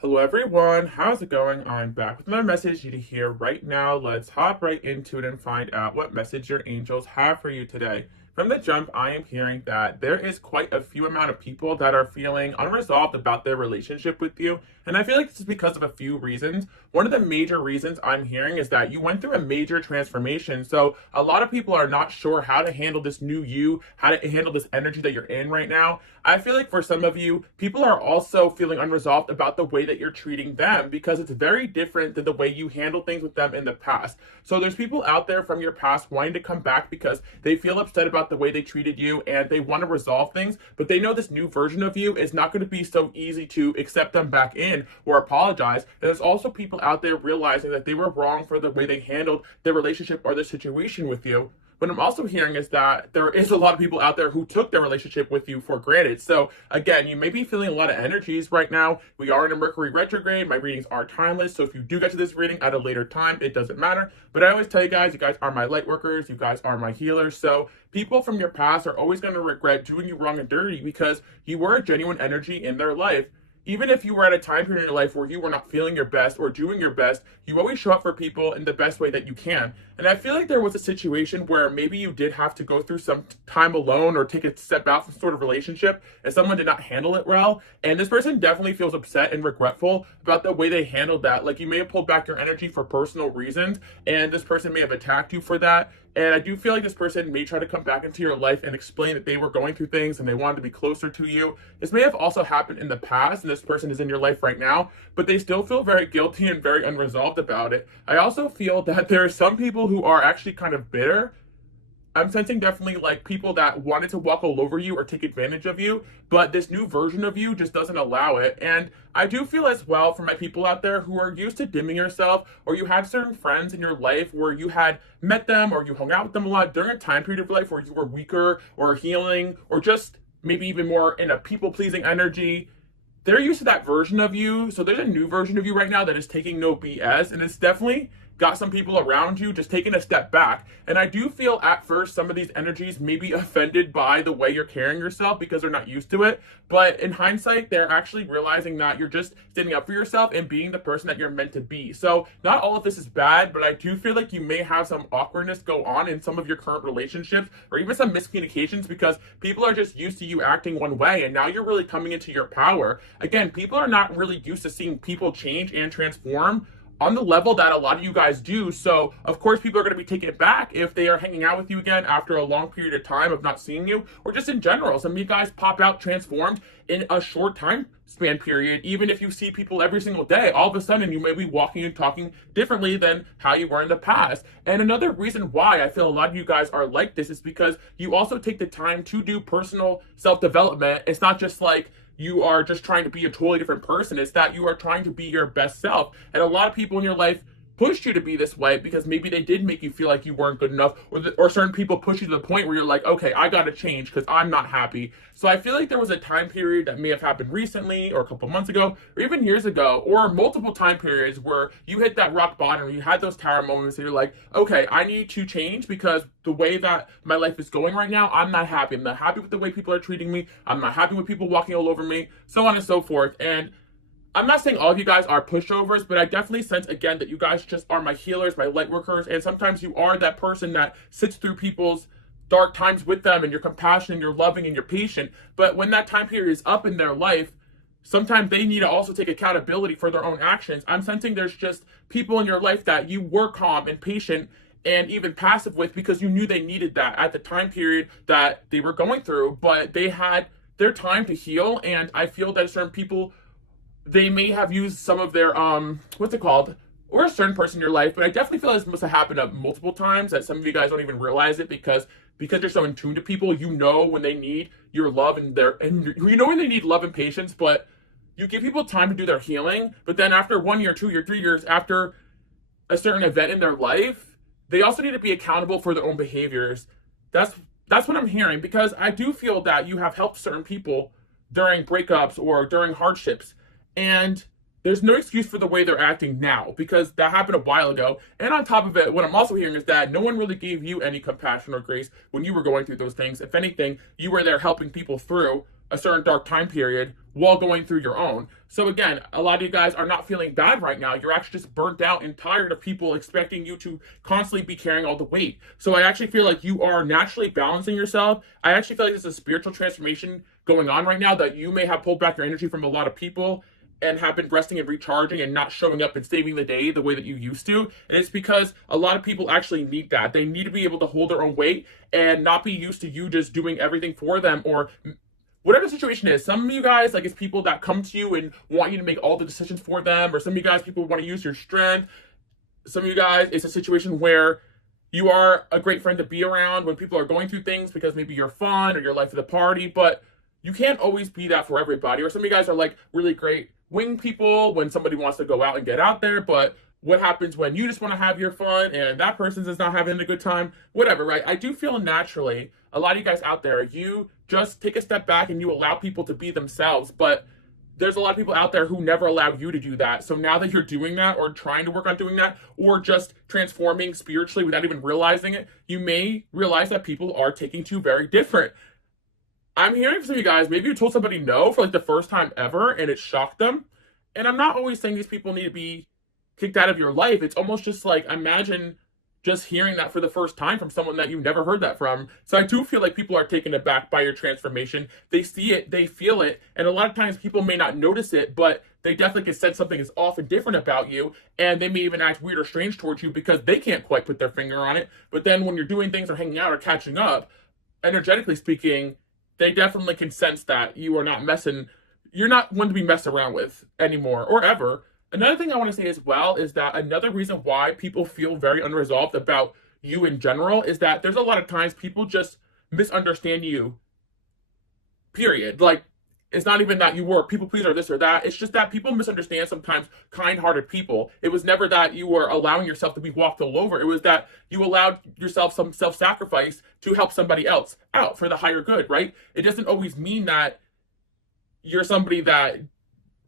Hello everyone, how's it going? I'm back with another message you to hear right now. Let's hop right into it and find out what message your angels have for you today. From the jump, I am hearing that there is quite a few amount of people that are feeling unresolved about their relationship with you. And I feel like this is because of a few reasons. One of the major reasons I'm hearing is that you went through a major transformation. So a lot of people are not sure how to handle this new you, how to handle this energy that you're in right now. I feel like for some of you, people are also feeling unresolved about the way that you're treating them because it's very different than the way you handled things with them in the past. So there's people out there from your past wanting to come back because they feel upset about the way they treated you and they want to resolve things, but they know this new version of you is not going to be so easy to accept them back in or apologize. And there's also people out there realizing that they were wrong for the way they handled their relationship or their situation with you. What I'm also hearing is that there is a lot of people out there who took their relationship with you for granted. So again, you may be feeling a lot of energies right now. We are in a Mercury retrograde. My readings are timeless. So if you do get to this reading at a later time, it doesn't matter. But I always tell you guys are my light workers. You guys are my healers. So people from your past are always going to regret doing you wrong and dirty because you were a genuine energy in their life. Even if you were at a time period in your life where you were not feeling your best or doing your best, you always show up for people in the best way that you can. And I feel like there was a situation where maybe you did have to go through some time alone or take a step out from sort of relationship and someone did not handle it well. And this person definitely feels upset and regretful about the way they handled that. Like you may have pulled back your energy for personal reasons and this person may have attacked you for that. And I do feel like this person may try to come back into your life and explain that they were going through things and they wanted to be closer to you. This may have also happened in the past, and this person is in your life right now, but they still feel very guilty and very unresolved about it. I also feel that there are some people who are actually kind of bitter. I'm sensing definitely like people that wanted to walk all over you or take advantage of you, but this new version of you just doesn't allow it. And I do feel as well for my people out there who are used to dimming yourself, or you had certain friends in your life where you had met them or you hung out with them a lot during a time period of life where you were weaker or healing or just maybe even more in a people pleasing energy. They're used to that version of you. So there's a new version of you right now that is taking no BS, and it's definitely got some people around you just taking a step back. And I do feel at first some of these energies may be offended by the way you're carrying yourself because they're not used to it. But in hindsight, they're actually realizing that you're just standing up for yourself and being the person that you're meant to be. So not all of this is bad, but I do feel like you may have some awkwardness go on in some of your current relationships or even some miscommunications because people are just used to you acting one way and now you're really coming into your power. Again, people are not really used to seeing people change and transform on the level that a lot of you guys do. So of course people are going to be taken aback if they are hanging out with you again after a long period of time of not seeing you, or just in general. Some of you guys pop out transformed in a short time span period. Even if you see people every single day, all of a sudden you may be walking and talking differently than how you were in the past. And another reason why I feel a lot of you guys are like this is because you also take the time to do personal self-development. It's not just like you are just trying to be a totally different person. It's that you are trying to be your best self. And a lot of people in your life pushed you to be this way because maybe they did make you feel like you weren't good enough, or certain people push you to the point where you're like, okay, I gotta change because I'm not happy. So I feel like there was a time period that may have happened recently or a couple months ago or even years ago or multiple time periods where you hit that rock bottom or you had those tower moments and you're like, okay, I need to change because the way that my life is going right now, I'm not happy. I'm not happy with the way people are treating me. I'm not happy with people walking all over me, so on and so forth. And I'm not saying all of you guys are pushovers, but I definitely sense again that you guys just are my healers, my light workers, and sometimes you are that person that sits through people's dark times with them and you're compassionate and you're loving and you're patient. But when that time period is up in their life, sometimes they need to also take accountability for their own actions. I'm sensing there's just people in your life that you were calm and patient and even passive with because you knew they needed that at the time period that they were going through, but they had their time to heal. And I feel that certain people, they may have used some of their what's it called, or a certain person in your life, but I definitely feel this must have happened multiple times that some of you guys don't even realize it because you're so in tune to people. You know when they need your love and you know when they need love and patience, but you give people time to do their healing. But then after 1 year, 2 year, 3 years after a certain event in their life, they also need to be accountable for their own behaviors. That's what I'm hearing, because I do feel that you have helped certain people during breakups or during hardships. And there's no excuse for the way they're acting now because that happened a while ago. And on top of it, what I'm also hearing is that no one really gave you any compassion or grace when you were going through those things. If anything, you were there helping people through a certain dark time period while going through your own. So again, a lot of you guys are not feeling bad right now. You're actually just burnt out and tired of people expecting you to constantly be carrying all the weight. So I actually feel like you are naturally balancing yourself. I actually feel like there's a spiritual transformation going on right now, that you may have pulled back your energy from a lot of people and have been resting and recharging and not showing up and saving the day the way that you used to. And it's because a lot of people actually need that. They need to be able to hold their own weight and not be used to you just doing everything for them, or whatever the situation is. Some of you guys, like, it's people that come to you and want you to make all the decisions for them, or some of you guys, people want to use your strength. Some of you guys, it's a situation where you are a great friend to be around when people are going through things because maybe you're fun or your life of the party, but you can't always be that for everybody. Or some of you guys are like really great wing people when somebody wants to go out and get out there, but what happens when you just want to have your fun and that person's just not having a good time? Whatever, right? I do feel naturally, a lot of you guys out there, you just take a step back and you allow people to be themselves, but there's a lot of people out there who never allowed you to do that. So now that you're doing that, or trying to work on doing that, or just transforming spiritually without even realizing it, you may realize that people are taking to you very different. I'm hearing from some of you guys, maybe you told somebody no for like the first time ever and it shocked them. And I'm not always saying these people need to be kicked out of your life. It's almost just like, imagine just hearing that for the first time from someone that you never heard that from. So I do feel like people are taken aback by your transformation. They see it, they feel it, and a lot of times people may not notice it, but they definitely can sense something is off and different about you, and they may even act weird or strange towards you because they can't quite put their finger on it. But then when you're doing things or hanging out or catching up, energetically speaking, they definitely can sense that you are not you're not one to be messed around with anymore or ever. Another thing I want to say as well is that another reason why people feel very unresolved about you in general is that there's a lot of times people just misunderstand you, period. Like, it's not even that you were a people pleaser or this or that. It's just that people misunderstand sometimes kind-hearted people. It was never that you were allowing yourself to be walked all over. It was that you allowed yourself some self-sacrifice to help somebody else out for the higher good, right? It doesn't always mean that you're somebody that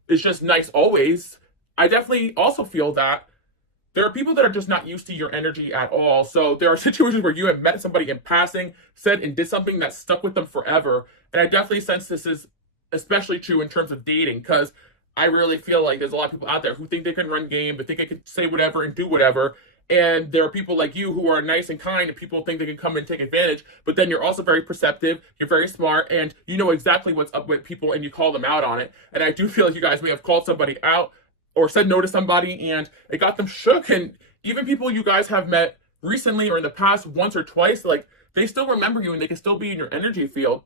is just nice always. I definitely also feel that there are people that are just not used to your energy at all. So there are situations where you have met somebody in passing, said and did something that stuck with them forever. And I definitely sense this is especially true in terms of dating, because I really feel like there's a lot of people out there who think they can run game, but think they can say whatever and do whatever. And there are people like you who are nice and kind, and people think they can come and take advantage, but then you're also very perceptive, you're very smart, and you know exactly what's up with people, and you call them out on it. And I do feel like you guys may have called somebody out or said no to somebody, and it got them shook. And even people you guys have met recently or in the past once or twice, like, they still remember you and they can still be in your energy field.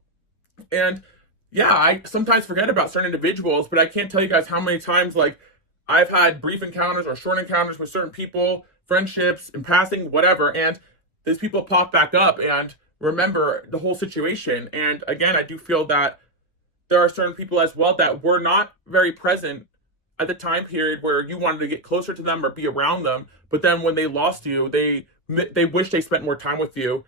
And yeah, I sometimes forget about certain individuals, but I can't tell you guys how many times, like, I've had brief encounters or short encounters with certain people, friendships, in passing, whatever, and these people pop back up and remember the whole situation. And again, I do feel that there are certain people as well that were not very present at the time period where you wanted to get closer to them or be around them, but then when they lost you, they wish they spent more time with you,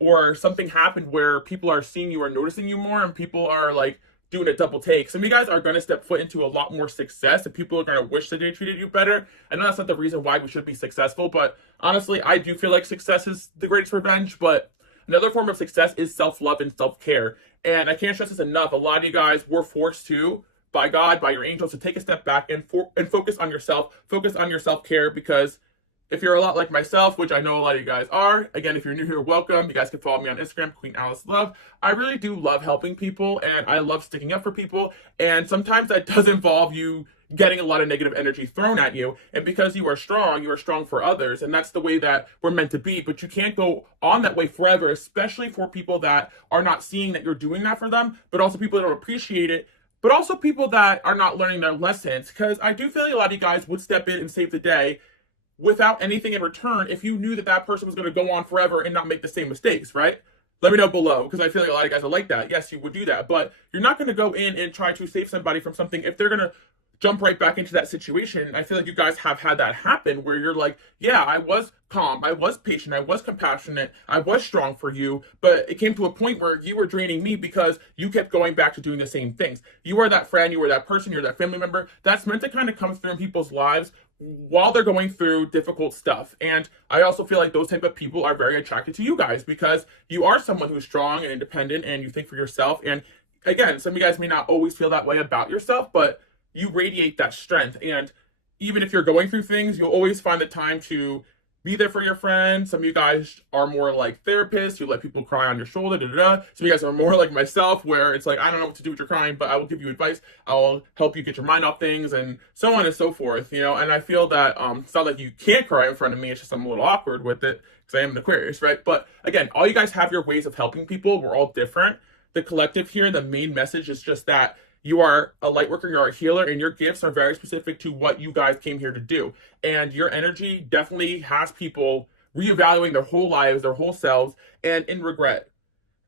or something happened where people are seeing you or noticing you more, and people are like doing a double take. Some of you guys are going to step foot into a lot more success, and people are going to wish that they treated you better. I know that's not the reason why we should be successful, but honestly, I do feel like success is the greatest revenge. But another form of success is self-love and self-care. And I can't stress this enough. A lot of you guys were forced to, by God, by your angels, to take a step back and focus on yourself, focus on your self-care, because if you're a lot like myself, which I know a lot of you guys are, again, if you're new here, welcome. You guys can follow me on Instagram, Queen Alice Love. I really do love helping people, and I love sticking up for people. And sometimes that does involve you getting a lot of negative energy thrown at you. And because you are strong for others. And that's the way that we're meant to be. But you can't go on that way forever, especially for people that are not seeing that you're doing that for them, but also people that don't appreciate it, but also people that are not learning their lessons. Because I do feel like a lot of you guys would step in and save the day without anything in return if you knew that that person was going to go on forever and not make the same mistakes, right? Let me know below, because I feel like a lot of guys are like that. Yes, you would do that, but you're not going to go in and try to save somebody from something if they're going to jump right back into that situation. I feel like you guys have had that happen where you're like, yeah, I was calm, I was patient, I was compassionate, I was strong for you, but it came to a point where you were draining me because you kept going back to doing the same things. You are that friend, you are that person, you're that family member that's meant to kind of come through in people's lives while they're going through difficult stuff. And I also feel like those type of people are very attracted to you guys because you are someone who's strong and independent and you think for yourself. And again, some of you guys may not always feel that way about yourself, but you radiate that strength. And even if you're going through things, you'll always find the time to be there for your friends. Some of you guys are more like therapists. You let people cry on your shoulder. Da, da, da. Some of you guys are more like myself, where it's like, I don't know what to do with your crying, but I will give you advice. I'll help you get your mind off things and so on and so forth, you know? And I feel that it's not like you can't cry in front of me. It's just I'm a little awkward with it because I am an Aquarius, right? But again, all you guys have your ways of helping people. We're all different. The collective here, the main message is just that you are a light worker, you're a healer, and your gifts are very specific to what you guys came here to do. And your energy definitely has people reevaluating their whole lives, their whole selves, and in regret.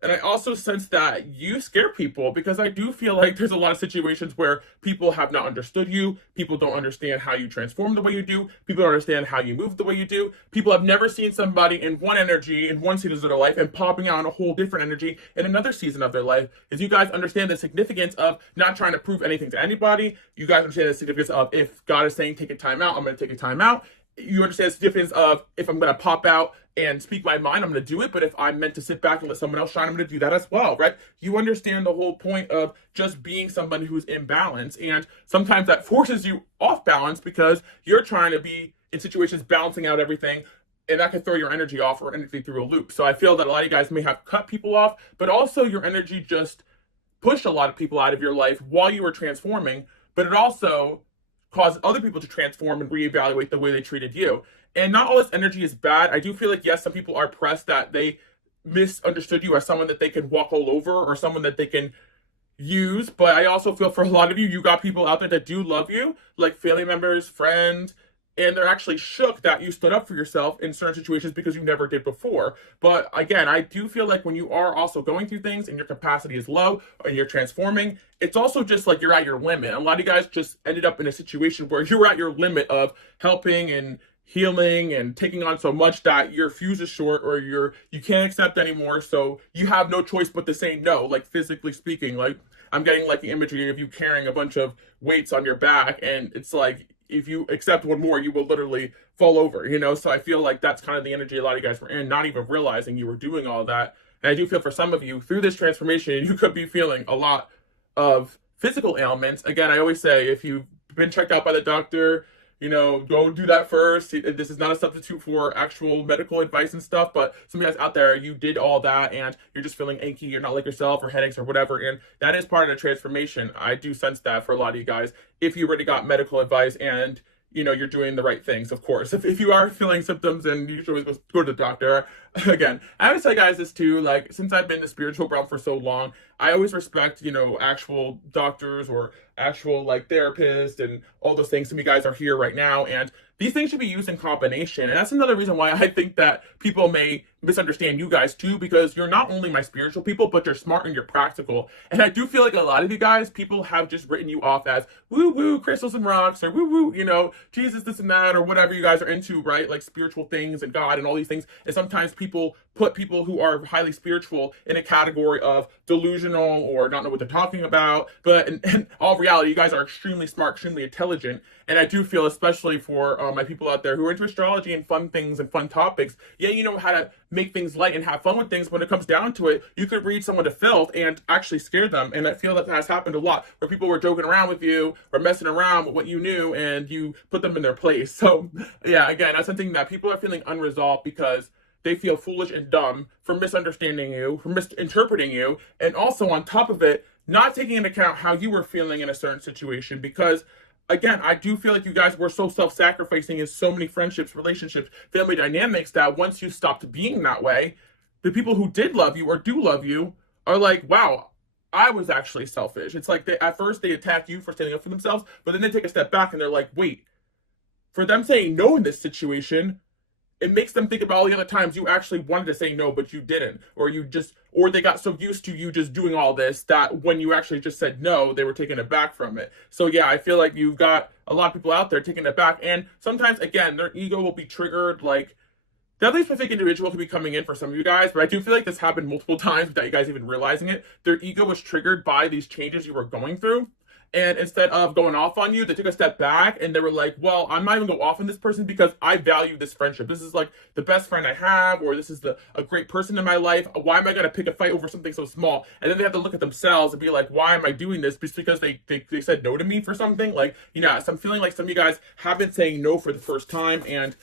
And I also sense that you scare people, because I do feel like there's a lot of situations where people have not understood you. People don't understand how you transform the way you do. People don't understand how you move the way you do. People have never seen somebody in one energy in one season of their life and popping out in a whole different energy in another season of their life. Is you guys understand the significance of not trying to prove anything to anybody. You guys understand the significance of, if God is saying take a time out, I'm going to take a time out. You understand the difference of, if I'm going to pop out and speak my mind, I'm going to do it. But if I'm meant to sit back and let someone else shine, I'm going to do that as well, right? You understand the whole point of just being somebody who's in balance. And sometimes that forces you off balance because you're trying to be in situations balancing out everything. And that can throw your energy off or energy through a loop. So I feel that a lot of you guys may have cut people off, but also your energy just pushed a lot of people out of your life while you were transforming. But it also cause other people to transform and reevaluate the way they treated you. And not all this energy is bad. I do feel like, yes, some people are pressed that they misunderstood you as someone that they can walk all over or someone that they can use. But I also feel for a lot of you, you got people out there that do love you, like family members, friends, and they're actually shook that you stood up for yourself in certain situations because you never did before. But again, I do feel like when you are also going through things and your capacity is low and you're transforming, it's also just like you're at your limit. A lot of you guys just ended up in a situation where you're at your limit of helping and healing and taking on so much that your fuse is short, or you can't accept anymore, so you have no choice but to say no, like physically speaking. Like, I'm getting like the imagery of you carrying a bunch of weights on your back, and it's like, if you accept one more, you will literally fall over, you know? So I feel like that's kind of the energy a lot of you guys were in, not even realizing you were doing all that. And I do feel for some of you, through this transformation, you could be feeling a lot of physical ailments. Again, I always say, if you've been checked out by the doctor, you know, go do that first. This is not a substitute for actual medical advice and stuff, but some of you guys out there, you did all that and you're just feeling achy, you're not like yourself, or headaches or whatever, and that is part of the transformation. I do sense that for a lot of you guys, if you already got medical advice and, you know, you're doing the right things, of course. If you are feeling symptoms, and you should always go to the doctor. Again, I always tell guys this too, like, since I've been in the spiritual realm for so long, I always respect, you know, actual doctors or actual like therapists and all those things. Some of you guys are here right now, and these things should be used in combination. And that's another reason why I think that people may misunderstand you guys too, because you're not only my spiritual people, but you're smart and you're practical. And I do feel like a lot of you guys, people have just written you off as woo woo crystals and rocks, or woo woo, you know, Jesus, this and that, or whatever you guys are into, right? Like spiritual things and God and all these things. And sometimes people put people who are highly spiritual in a category of delusional or not know what they're talking about. But in all reality, you guys are extremely smart, extremely intelligent. And I do feel, especially for my people out there who are into astrology and fun things and fun topics, yeah, you know how to make things light and have fun with things. When it comes down to it, you could read someone to filth and actually scare them. And I feel that has happened a lot, where people were joking around with you or messing around with what you knew, and you put them in their place. So yeah, again, that's something that people are feeling unresolved because they feel foolish and dumb for misunderstanding you, for misinterpreting you, and also on top of it, not taking into account how you were feeling in a certain situation. Because again, I do feel like you guys were so self-sacrificing in so many friendships, relationships, family dynamics, that once you stopped being that way, the people who did love you or do love you are like, wow, I was actually selfish. It's like at first they attack you for standing up for themselves, but then they take a step back and they're like, wait, for them saying no in this situation, it makes them think about all the other times you actually wanted to say no, but you didn't. Or they got so used to you just doing all this that when you actually just said no, they were taken aback from it. So yeah, I feel like you've got a lot of people out there taking it back. And sometimes, again, their ego will be triggered. Like, definitely specific individual could be coming in for some of you guys, but I do feel like this happened multiple times without you guys even realizing it. Their ego was triggered by these changes you were going through. And instead of going off on you, they took a step back and they were like, well, I'm not even going to go off on this person because I value this friendship. This is like the best friend I have, or this is a great person in my life. Why am I going to pick a fight over something so small? And then they have to look at themselves and be like, why am I doing this? Just because they said no to me for something? Like, so I'm feeling like some of you guys have been saying no for the first time, and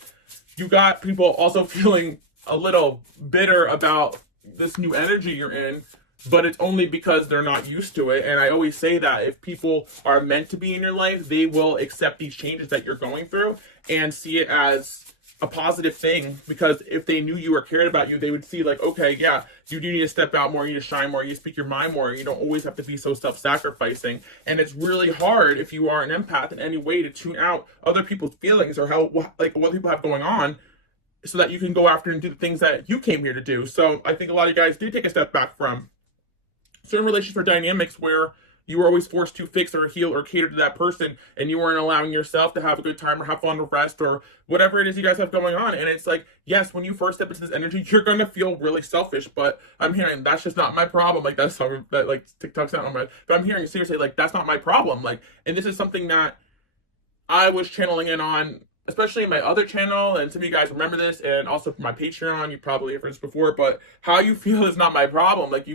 you got people also feeling a little bitter about this new energy you're in, but it's only because they're not used to it. And I always say that if people are meant to be in your life, they will accept these changes that you're going through and see it as a positive thing, because if they knew you or cared about you, they would see like, okay, yeah, you do need to step out more, you need to shine more, you speak your mind more, you don't always have to be so self-sacrificing. And it's really hard if you are an empath in any way to tune out other people's feelings or what people have going on, so that you can go after and do the things that you came here to do. So I think a lot of you guys do take a step back from certain relationships or dynamics where you were always forced to fix or heal or cater to that person, and you weren't allowing yourself to have a good time or have fun or rest or whatever it is you guys have going on. And it's like, yes, when you first step into this energy, you're going to feel really selfish, but I'm hearing that's just not my problem. Like, that's how that, like, TikTok's not on my, but I'm hearing seriously, like, that's not my problem. Like, and this is something that I was channeling in on, especially in my other channel, and some of you guys remember this, and also for my Patreon, you probably have heard this before, but how you feel is not my problem. Like,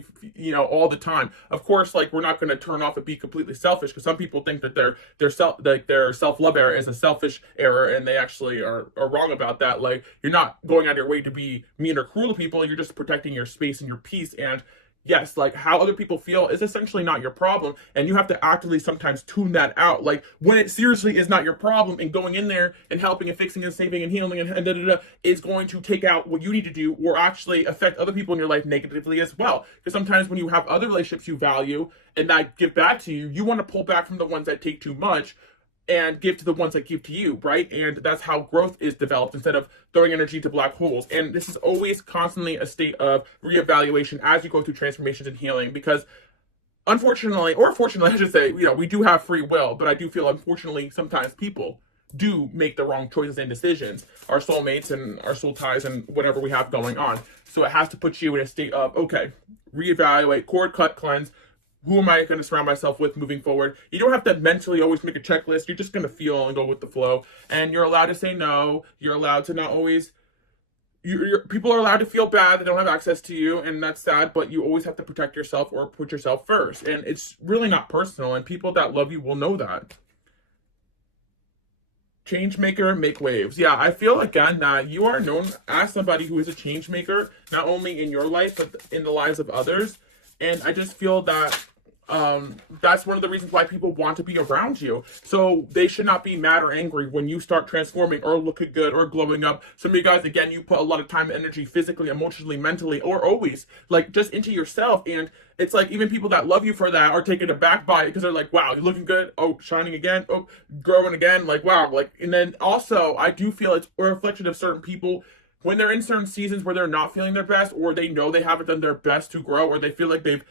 all the time. Of course, like, we're not going to turn off and be completely selfish, because some people think that their self-love error is a selfish error, and they actually are wrong about that. Like, you're not going out of your way to be mean or cruel to people, you're just protecting your space and your peace. And yes, like, how other people feel is essentially not your problem, and you have to actively sometimes tune that out. Like, when it seriously is not your problem, and going in there and helping and fixing and saving and healing and is going to take out what you need to do, or actually affect other people in your life negatively as well. Because sometimes when you have other relationships you value and that give back to you, you want to pull back from the ones that take too much and give to the ones that give to you, right? And that's how growth is developed, instead of throwing energy to black holes. And this is always constantly a state of reevaluation as you go through transformations and healing, because unfortunately, or fortunately, I should say, we do have free will, but I do feel, unfortunately, sometimes people do make the wrong choices and decisions, our soulmates and our soul ties and whatever we have going on. So it has to put you in a state of, okay, reevaluate, cord cut, cleanse. Who am I going to surround myself with moving forward? You don't have to mentally always make a checklist. You're just going to feel and go with the flow. And you're allowed to say no. You're allowed to not always... people are allowed to feel bad. They don't have access to you, and that's sad. But you always have to protect yourself or put yourself first. And it's really not personal. And people that love you will know that. Change maker, make waves. Yeah, I feel, again, that you are known as somebody who is a change maker, not only in your life, but in the lives of others. And I just feel that that's one of the reasons why people want to be around you. So they should not be mad or angry when you start transforming or looking good or glowing up. Some of you guys, again, you put a lot of time and energy physically, emotionally, mentally, or always, like, just into yourself. And it's like, even people that love you for that are taken aback by it, because they're like, wow, you're looking good. Oh, shining again. Oh, growing again. Like, wow. Like, and then also, I do feel it's a reflection of certain people when they're in certain seasons where they're not feeling their best, or they know they haven't done their best to grow, or they feel like they've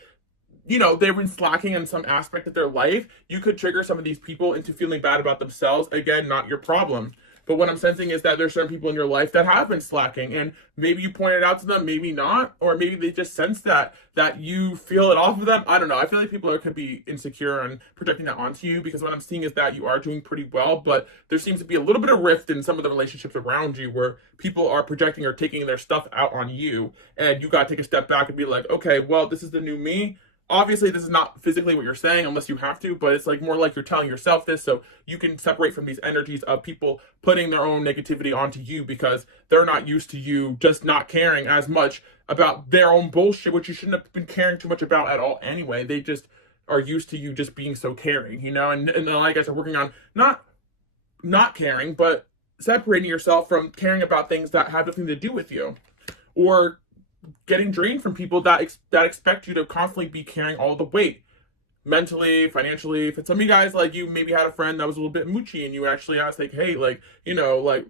been slacking in some aspect of their life. You could trigger some of these people into feeling bad about themselves. Again, not your problem. But what I'm sensing is that there's certain people in your life that have been slacking, and maybe you pointed out to them, maybe not, or maybe they just sense that you feel it off of them. I don't know. I feel like people could be insecure and projecting that onto you, because what I'm seeing is that you are doing pretty well, but there seems to be a little bit of rift in some of the relationships around you where people are projecting or taking their stuff out on you, and you got to take a step back and be like, okay, well, this is the new me. Obviously, this is not physically what you're saying unless you have to, but it's like more like you're telling yourself this, so you can separate from these energies of people putting their own negativity onto you because they're not used to you just not caring as much about their own bullshit, which you shouldn't have been caring too much about at all anyway. They just are used to you just being so caring, and a lot of guys are working on not caring, but separating yourself from caring about things that have nothing to do with you, or getting drained from people that expect you to constantly be carrying all the weight, mentally, financially. For some of you guys, like, you maybe had a friend that was a little bit moochy, and you actually asked, like, hey, like, like,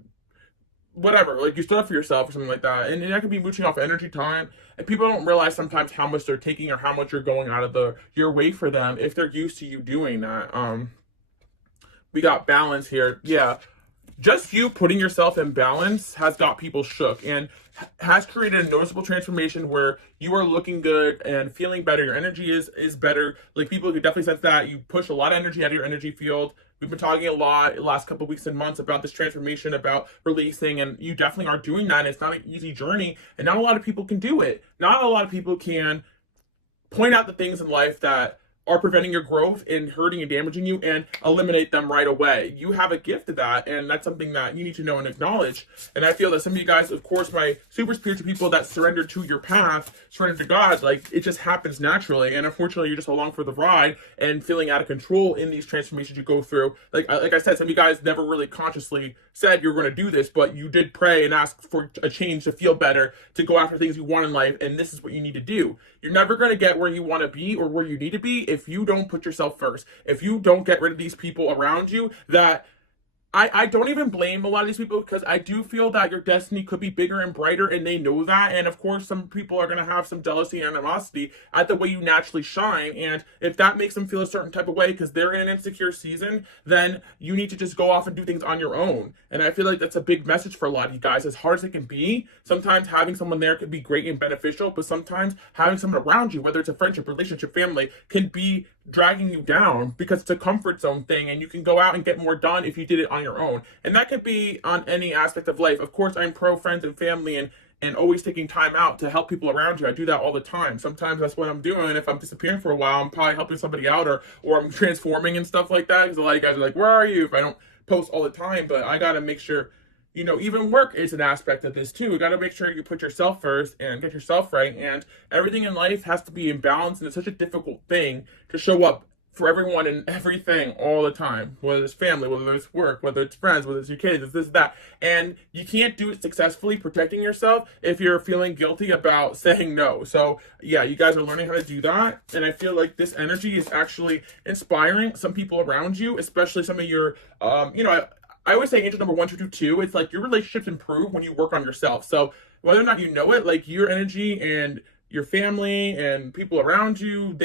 whatever, like, you stood up for yourself or something like that. And that could be mooching off energy, time, and people don't realize sometimes how much they're taking or how much you're going out of your way for them if they're used to you doing that. We got balance here. Yeah. just you putting yourself in balance has got people shook and has created a noticeable transformation where you are looking good and feeling better. Your energy is better. Like, people could definitely sense that you push a lot of energy out of your energy field. We've been talking a lot the last couple of weeks and months about this transformation, about releasing, and you definitely are doing that. And it's not an easy journey, and not a lot of people can do it. Not a lot of people can point out the things in life that are preventing your growth and hurting and damaging you and eliminate them right away. You have a gift of that, and that's something that you need to know and acknowledge. And I feel that some of you guys, of course, my super spiritual people that surrender to your path, surrender to God, like, it just happens naturally. And unfortunately, you're just along for the ride and feeling out of control in these transformations you go through. Like I said, some of you guys never really consciously said you're going to do this, but you did pray and ask for a change to feel better, to go after things you want in life, and this is what you need to do. You're never going to get where you want to be or where you need to be if you don't put yourself first. If you don't get rid of these people around you that I don't even blame a lot of these people, because I do feel that your destiny could be bigger and brighter, and they know that. And of course, some people are going to have some jealousy and animosity at the way you naturally shine. And if that makes them feel a certain type of way because they're in an insecure season, then you need to just go off and do things on your own. And I feel like that's a big message for a lot of you guys. As hard as it can be, sometimes having someone there could be great and beneficial, but sometimes having someone around you, whether it's a friendship, relationship, family, can be dragging you down because it's a comfort zone thing, and you can go out and get more done if you did it on your own. And that could be on any aspect of life. Of course, I'm pro friends and family, and always taking time out to help people around you. I do that all the time. Sometimes that's what I'm doing. If I'm disappearing for a while, I'm probably helping somebody out, or I'm transforming and stuff like that, because a lot of you guys are like, where are you? If I don't post all the time. But I got to make sure, even work is an aspect of this too. You got to make sure you put yourself first and get yourself right. And everything in life has to be in balance. And it's such a difficult thing to show up for everyone and everything all the time, whether it's family, whether it's work, whether it's friends, whether it's your kids, it's this, that. And you can't do it successfully protecting yourself if you're feeling guilty about saying no. So yeah, you guys are learning how to do that. And I feel like this energy is actually inspiring some people around you, especially some of your, I always say angel number 1, 2, 2, 2. It's like your relationships improve when you work on yourself. So whether or not you know it, like, your energy and your family and people around you,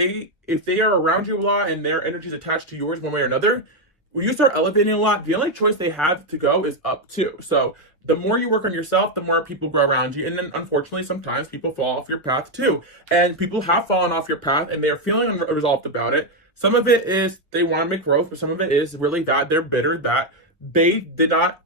if they are around you a lot and their energy is attached to yours one way or another, when you start elevating a lot, the only choice they have to go is up too. So the more you work on yourself, the more people grow around you. And then unfortunately, sometimes people fall off your path too. And people have fallen off your path and they're feeling unresolved about it. Some of it is they want to make growth, but some of it is really that they're bitter that they did not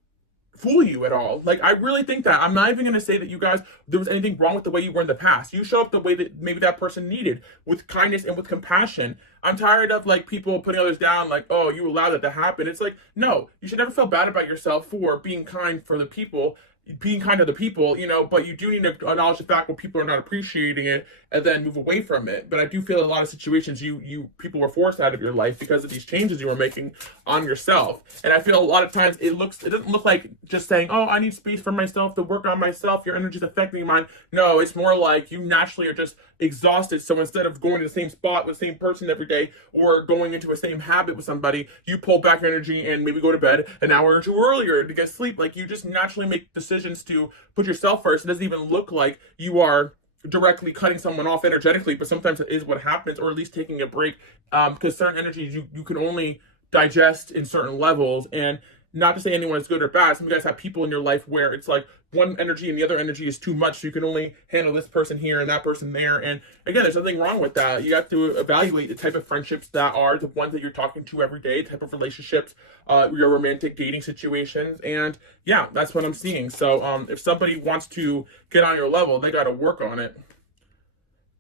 fool you at all. Like, I really think that. I'm not even going to say that you guys, there was anything wrong with the way you were in the past. You show up the way that maybe that person needed, with kindness and with compassion. I'm tired of, like, people putting others down, like, oh, you allowed that to happen. It's like, no, you should never feel bad about yourself for being kind for the people, being kind to the people, but you do need to acknowledge the fact when people are not appreciating it and then move away from it. But I do feel a lot of situations you people were forced out of your life because of these changes you were making on yourself. And I feel a lot of times it doesn't look like just saying, oh, I need space for myself to work on myself, your energy's affecting mine. No, it's more like you naturally are just exhausted. So instead of going to the same spot with the same person every day or going into a same habit with somebody, you pull back your energy and maybe go to bed an hour or two earlier to get sleep. Like, you just naturally make decisions to put yourself first. It doesn't even look like you are directly cutting someone off energetically, but sometimes it is what happens, or at least taking a break, because certain energies you can only digest in certain levels. And not to say anyone is good or bad, some of you guys have people in your life where it's like one energy and the other energy is too much, so you can only handle this person here and that person there. And again, there's nothing wrong with that. You have to evaluate the type of friendships that are the ones that you're talking to every day, type of relationships, your romantic dating situations. And yeah, that's what I'm seeing. So if somebody wants to get on your level, they got to work on it.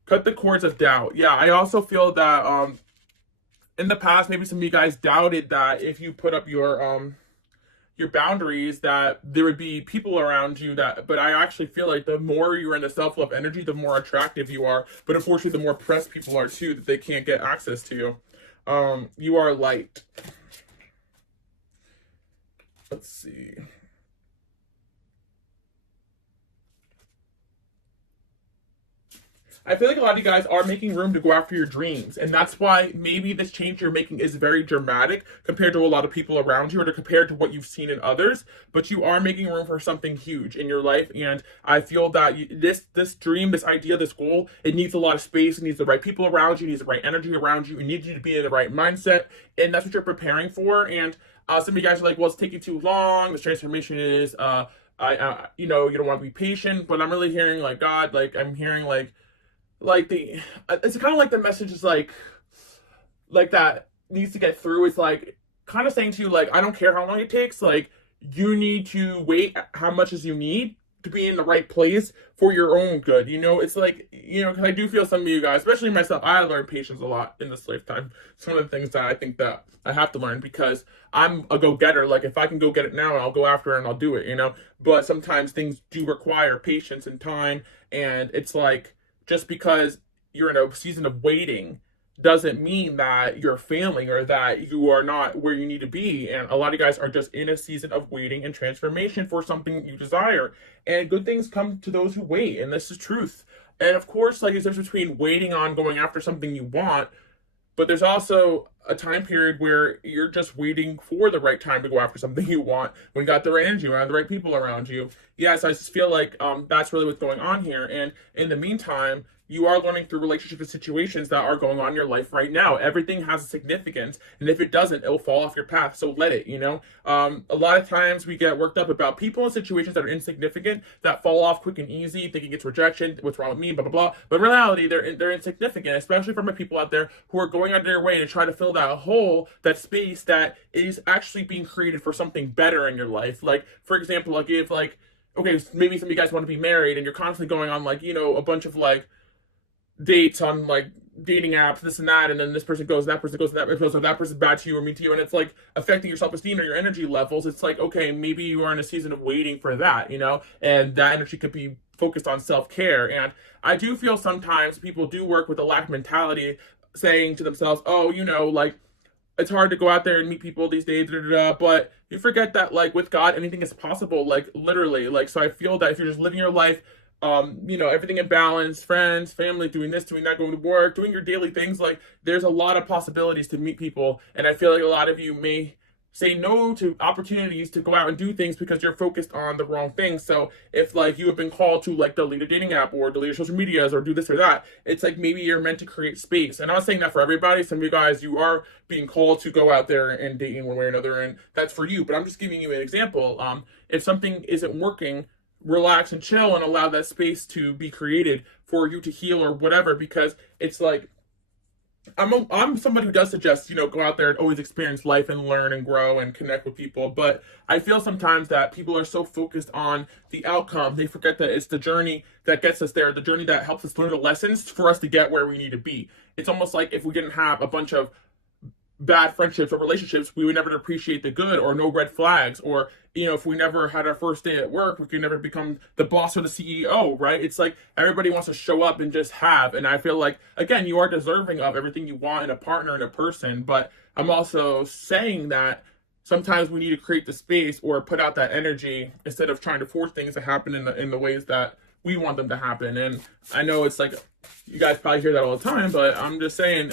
Cut the cords of doubt. Yeah, I also feel that in the past, maybe some of you guys doubted that if you put up your boundaries, that there would be people around you but I actually feel like the more you're in the self-love energy, the more attractive you are. But unfortunately, the more pressed people are too, that they can't get access to you. You are light. Let's see. I feel like a lot of you guys are making room to go after your dreams. And that's why maybe this change you're making is very dramatic compared to a lot of people around you, or compared to what you've seen in others. But you are making room for something huge in your life. And I feel that this dream, this idea, this goal, it needs a lot of space. It needs the right people around you. It needs the right energy around you. It needs you to be in the right mindset. And that's what you're preparing for. And Some of you guys are like, well, it's taking too long. This transformation is, you know, you don't want to be patient. But I'm really hearing like God, like I'm hearing like the, it's kind of like the message is like that needs to get through. It's like kind of saying to you, like, I don't care how long it takes. Like, you need to wait how much as you need to be in the right place for your own good. You know, it's like, you know, because I do feel some of you guys, especially myself, I learned patience a lot in this lifetime. It's one of the things that I think that I have to learn because I'm a go-getter. Like, if I can go get it now, I'll go after it and I'll do it, you know? But sometimes things do require patience and time. And it's like, just because you're in a season of waiting doesn't mean that you're failing or that you are not where you need to be. And a lot of you guys are just in a season of waiting and transformation for something you desire. And good things come to those who wait. And this is truth. And of course, like, there's a difference between waiting on going after something you want, but there's also a time period where you're just waiting for the right time to go after something you want when you got the right energy around, the right people around you. Yes, I just feel like that's really what's going on here. And in the meantime, you are learning through relationships and situations that are going on in your life right now. Everything has a significance, and if it doesn't, it'll fall off your path. So let it, you know? A lot of times we get worked up about people and situations that are insignificant, that fall off quick and easy, thinking it's rejection, what's wrong with me, blah, blah, blah. But in reality, they're insignificant, especially from the people out there who are going out of their way to try to fill that hole, that space that is actually being created for something better in your life. Like, for example, like if like, okay, maybe some of you guys want to be married and you're constantly going on like, you know, a bunch of like, dates on like dating apps, this and that, and then this person goes, that person goes, that person goes, so that person's bad to you or mean to you, and it's like affecting your self-esteem or your energy levels. It's like, okay, maybe you are in a season of waiting for that, you know, and that energy could be focused on self-care. And I do feel sometimes people do work with a lack mentality, saying to themselves, oh, you know, like, it's hard to go out there and meet people these days, but you forget that like with God, anything is possible, like literally. Like, so I feel that if you're just living your life, you know, everything in balance, friends, family, doing this, doing that, going to work, doing your daily things, like there's a lot of possibilities to meet people. And I feel like a lot of you may say no to opportunities to go out and do things because you're focused on the wrong things. So if like you have been called to like delete a dating app or delete your social medias or do this or that, it's like maybe you're meant to create space. And I'm not saying that for everybody. Some of you guys, you are being called to go out there and date in one way or another, and that's for you. But I'm just giving you an example. If something isn't working, relax and chill and allow that space to be created for you to heal or whatever, because it's like I'm somebody who does suggest, you know, go out there and always experience life and learn and grow and connect with people. But I feel sometimes that people are so focused on the outcome, they forget that it's the journey that gets us there, the journey that helps us learn the lessons for us to get where we need to be. It's almost like if we didn't have a bunch of bad friendships or relationships, we would never appreciate the good, or no red flags, or you know, if we never had our first day at work, we could never become the boss or the CEO, right? It's like everybody wants to show up and just have, and I feel like, again, you are deserving of everything you want in a partner and a person, but I'm also saying that sometimes we need to create the space or put out that energy instead of trying to force things to happen in the ways that we want them to happen. And I know it's like, you guys probably hear that all the time, but I'm just saying,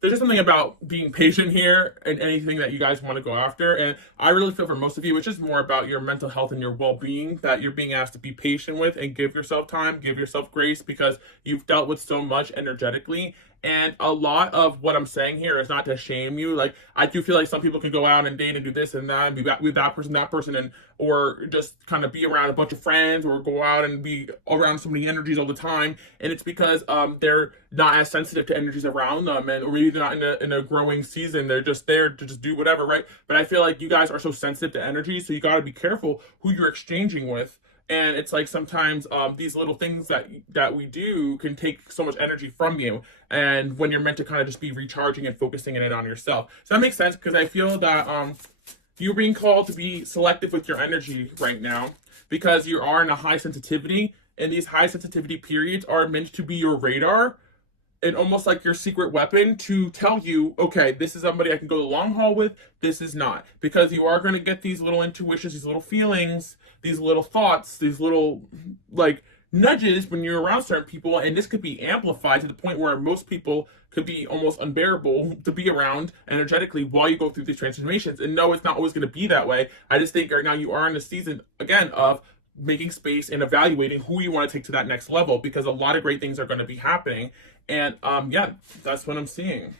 there's just something about being patient here and anything that you guys want to go after. And I really feel for most of you, it's just more about your mental health and your well-being that you're being asked to be patient with and give yourself time, give yourself grace, because you've dealt with so much energetically. And a lot of what I'm saying here is not to shame you. Like, I do feel like some people can go out and date and do this and that and be with that person, and or just kind of be around a bunch of friends or go out and be around so many energies all the time. And it's because they're not as sensitive to energies around them, and or maybe they're not in a growing season. They're just there to just do whatever, right? But I feel like you guys are so sensitive to energy, so you got to be careful who you're exchanging with. And it's like sometimes these little things that we do can take so much energy from you, and when you're meant to kind of just be recharging and focusing it on yourself. So that makes sense, because I feel that you're being called to be selective with your energy right now, because you are in a high sensitivity, and these high sensitivity periods are meant to be your radar and almost like your secret weapon to tell you, okay, this is somebody I can go the long haul with, this is not. Because you are going to get these little intuitions, these little feelings, these little thoughts, these little like nudges when you're around certain people, and this could be amplified to the point where most people could be almost unbearable to be around energetically while you go through these transformations. And no, it's not always going to be that way. I just think right now you are in a season, again, of making space and evaluating who you want to take to that next level, because a lot of great things are going to be happening. And yeah, that's what I'm seeing.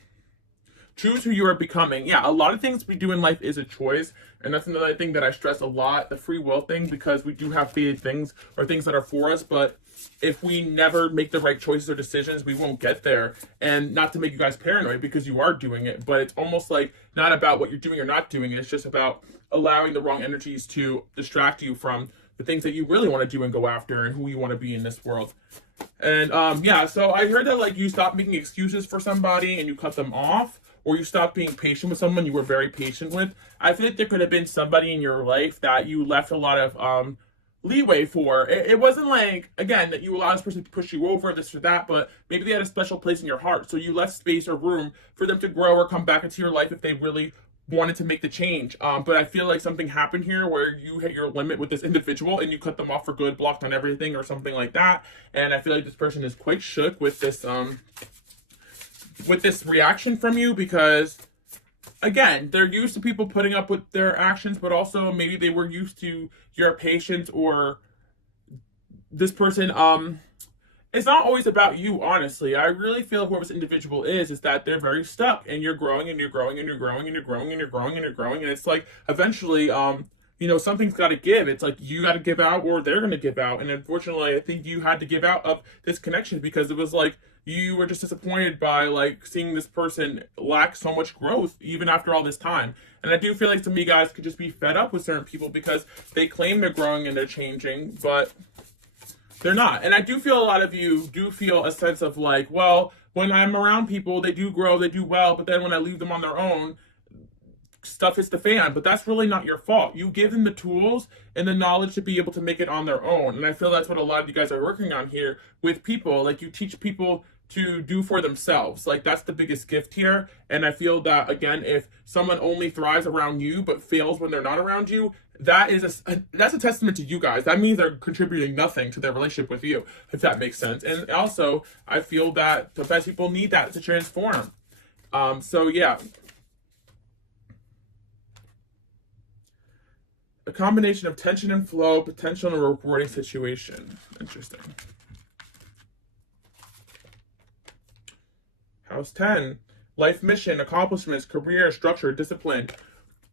choose who you are becoming. Yeah, a lot of things we do in life is a choice, and that's another thing that I stress a lot, the free will thing, because we do have fated things or things that are for us, but if we never make the right choices or decisions, we won't get there. And not to make you guys paranoid, because you are doing it, but it's almost like not about what you're doing or not doing. It's just about allowing the wrong energies to distract you from the things that you really want to do and go after and who you want to be in this world. And yeah, so I heard that like you stopped making excuses for somebody and you cut them off, or you stopped being patient with someone you were very patient with. I feel like there could have been somebody in your life that you left a lot of leeway for. It wasn't like, again, that you allowed this person to push you over, this or that, but maybe they had a special place in your heart. So you left space or room for them to grow or come back into your life if they really wanted to make the change. But I feel like something happened here where you hit your limit with this individual and you cut them off for good, blocked on everything or something like that. And I feel like this person is quite shook with this reaction from you, because again, they're used to people putting up with their actions, but also maybe they were used to your patience, or this person, it's not always about you, honestly. I really feel whoever this individual is that they're very stuck, and you're growing and you're growing and you're growing and you're growing and you're growing and you're growing. And it's like, eventually, you know, something's got to give. It's like you got to give out or they're going to give out. And unfortunately, I think you had to give out of this connection because it was like you were just disappointed by like seeing this person lack so much growth even after all this time. And I do feel like some of you guys could just be fed up with certain people because they claim they're growing and they're changing, but they're not. And I do feel a lot of you do feel a sense of like, well, when I'm around people, they do grow, they do well, but then when I leave them on their own, stuff hits the fan. But that's really not your fault. You give them the tools and the knowledge to be able to make it on their own. And I feel that's what a lot of you guys are working on here with people. Like, you teach people to do for themselves. Like, that's the biggest gift here. And I feel that, again, if someone only thrives around you but fails when they're not around you, that's a testament to you guys. That means they're contributing nothing to their relationship with you, if that makes sense. And also, I feel that the best people need that to transform. So yeah. A combination of tension and flow, potential and a rewarding situation. Interesting. House 10, life mission, accomplishments, career, structure, discipline.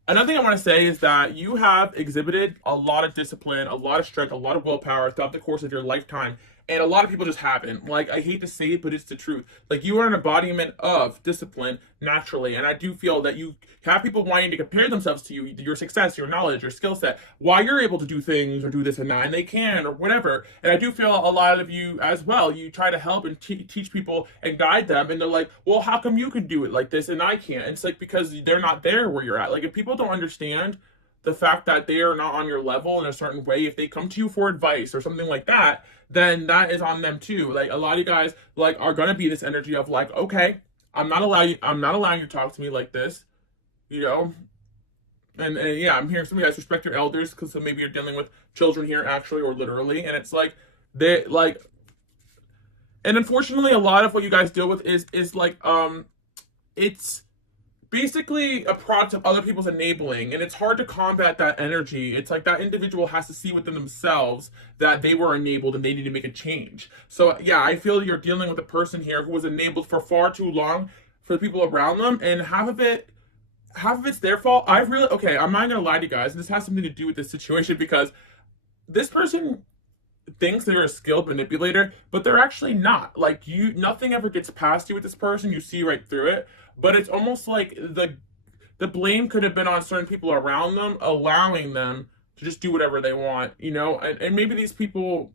Another thing I want to say is that you have exhibited a lot of discipline, a lot of strength, a lot of willpower throughout the course of your lifetime. And a lot of people just haven't. Like, I hate to say it, but it's the truth. Like, you are an embodiment of discipline naturally. And I do feel that you have people wanting to compare themselves to you, your success, your knowledge, your skill set, why you're able to do things or do this and that, and they can, or whatever. And I do feel a lot of you as well, you try to help and teach people and guide them. And they're like, well, how come you can do it like this and I can't? And it's like, because they're not there where you're at. Like, if people don't understand the fact that they are not on your level in a certain way, if they come to you for advice or something like that, then that is on them too. Like, a lot of you guys like are gonna be this energy of like, okay, I'm not allowing you to talk to me like this, you know. And yeah, I'm hearing some of you guys respect your elders, because so maybe you're dealing with children here actually or literally, and it's like they like, and unfortunately a lot of what you guys deal with is like it's basically a product of other people's enabling, and it's hard to combat that energy. It's like that individual has to see within themselves that they were enabled and they need to make a change. So yeah, I feel you're dealing with a person here who was enabled for far too long for the people around them, and half of it's their fault. I'm not gonna lie to you guys, and this has something to do with this situation, because this person thinks they're a skilled manipulator, but they're actually not. Like, nothing ever gets past you with this person. You see right through it. But it's almost like the blame could have been on certain people around them, allowing them to just do whatever they want, you know? And maybe these people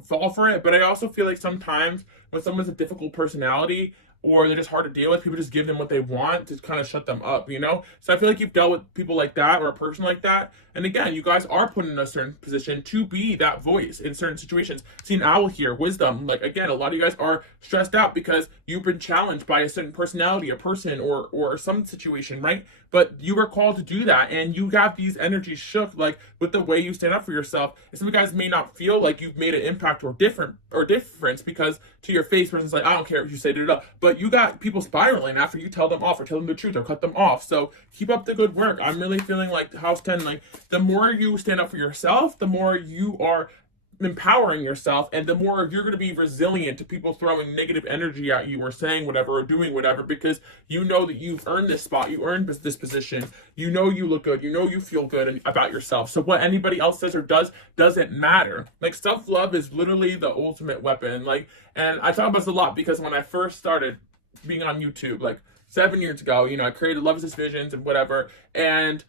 fall for it, but I also feel like sometimes when someone's a difficult personality, or they're just hard to deal with, people just give them what they want to kind of shut them up, you know? So I feel like you've dealt with people like that, or a person like that. And again, you guys are put in a certain position to be that voice in certain situations. See an owl here, wisdom. Like, again, a lot of you guys are stressed out because you've been challenged by a certain personality, a person, or some situation, right? But you were called to do that, and you got these energies shook, like, with the way you stand up for yourself. And some of you guys may not feel like you've made an impact or difference, because to your face, person's like, I don't care what you say, but you got people spiraling after you tell them off or tell them the truth or cut them off. So keep up the good work. I'm really feeling like House 10, like, the more you stand up for yourself, the more you are empowering yourself, and the more you're going to be resilient to people throwing negative energy at you or saying whatever or doing whatever, because you know that you've earned this spot, you earned this position, you know you look good, you know you feel good about yourself. So what anybody else says or does doesn't matter. Like, self-love is literally the ultimate weapon. Like, and I talk about this a lot because when I first started being on YouTube, like 7 years ago, I created Love Is This Visions and whatever, and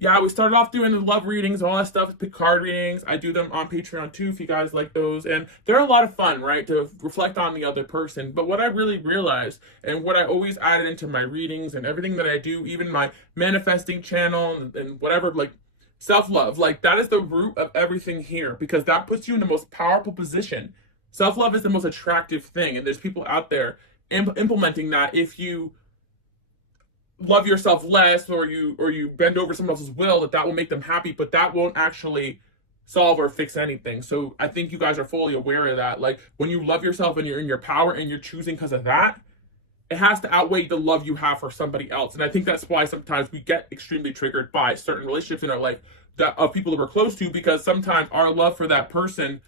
yeah, we started off doing the love readings, all that stuff, pick card readings. I do them on Patreon too, if you guys like those. And they're a lot of fun, right? To reflect on the other person. But what I really realized, and what I always added into my readings and everything that I do, even my manifesting channel and whatever, like self-love, like that is the root of everything here, because that puts you in the most powerful position. Self-love is the most attractive thing. And there's people out there implementing that. If you love yourself less, or you bend over someone else's will, that will make them happy, but that won't actually solve or fix anything. So I think you guys are fully aware of that. Like, when you love yourself and you're in your power and you're choosing because of that, it has to outweigh the love you have for somebody else. And I think that's why sometimes we get extremely triggered by certain relationships in our life, that of people that we're close to, because sometimes our love for that person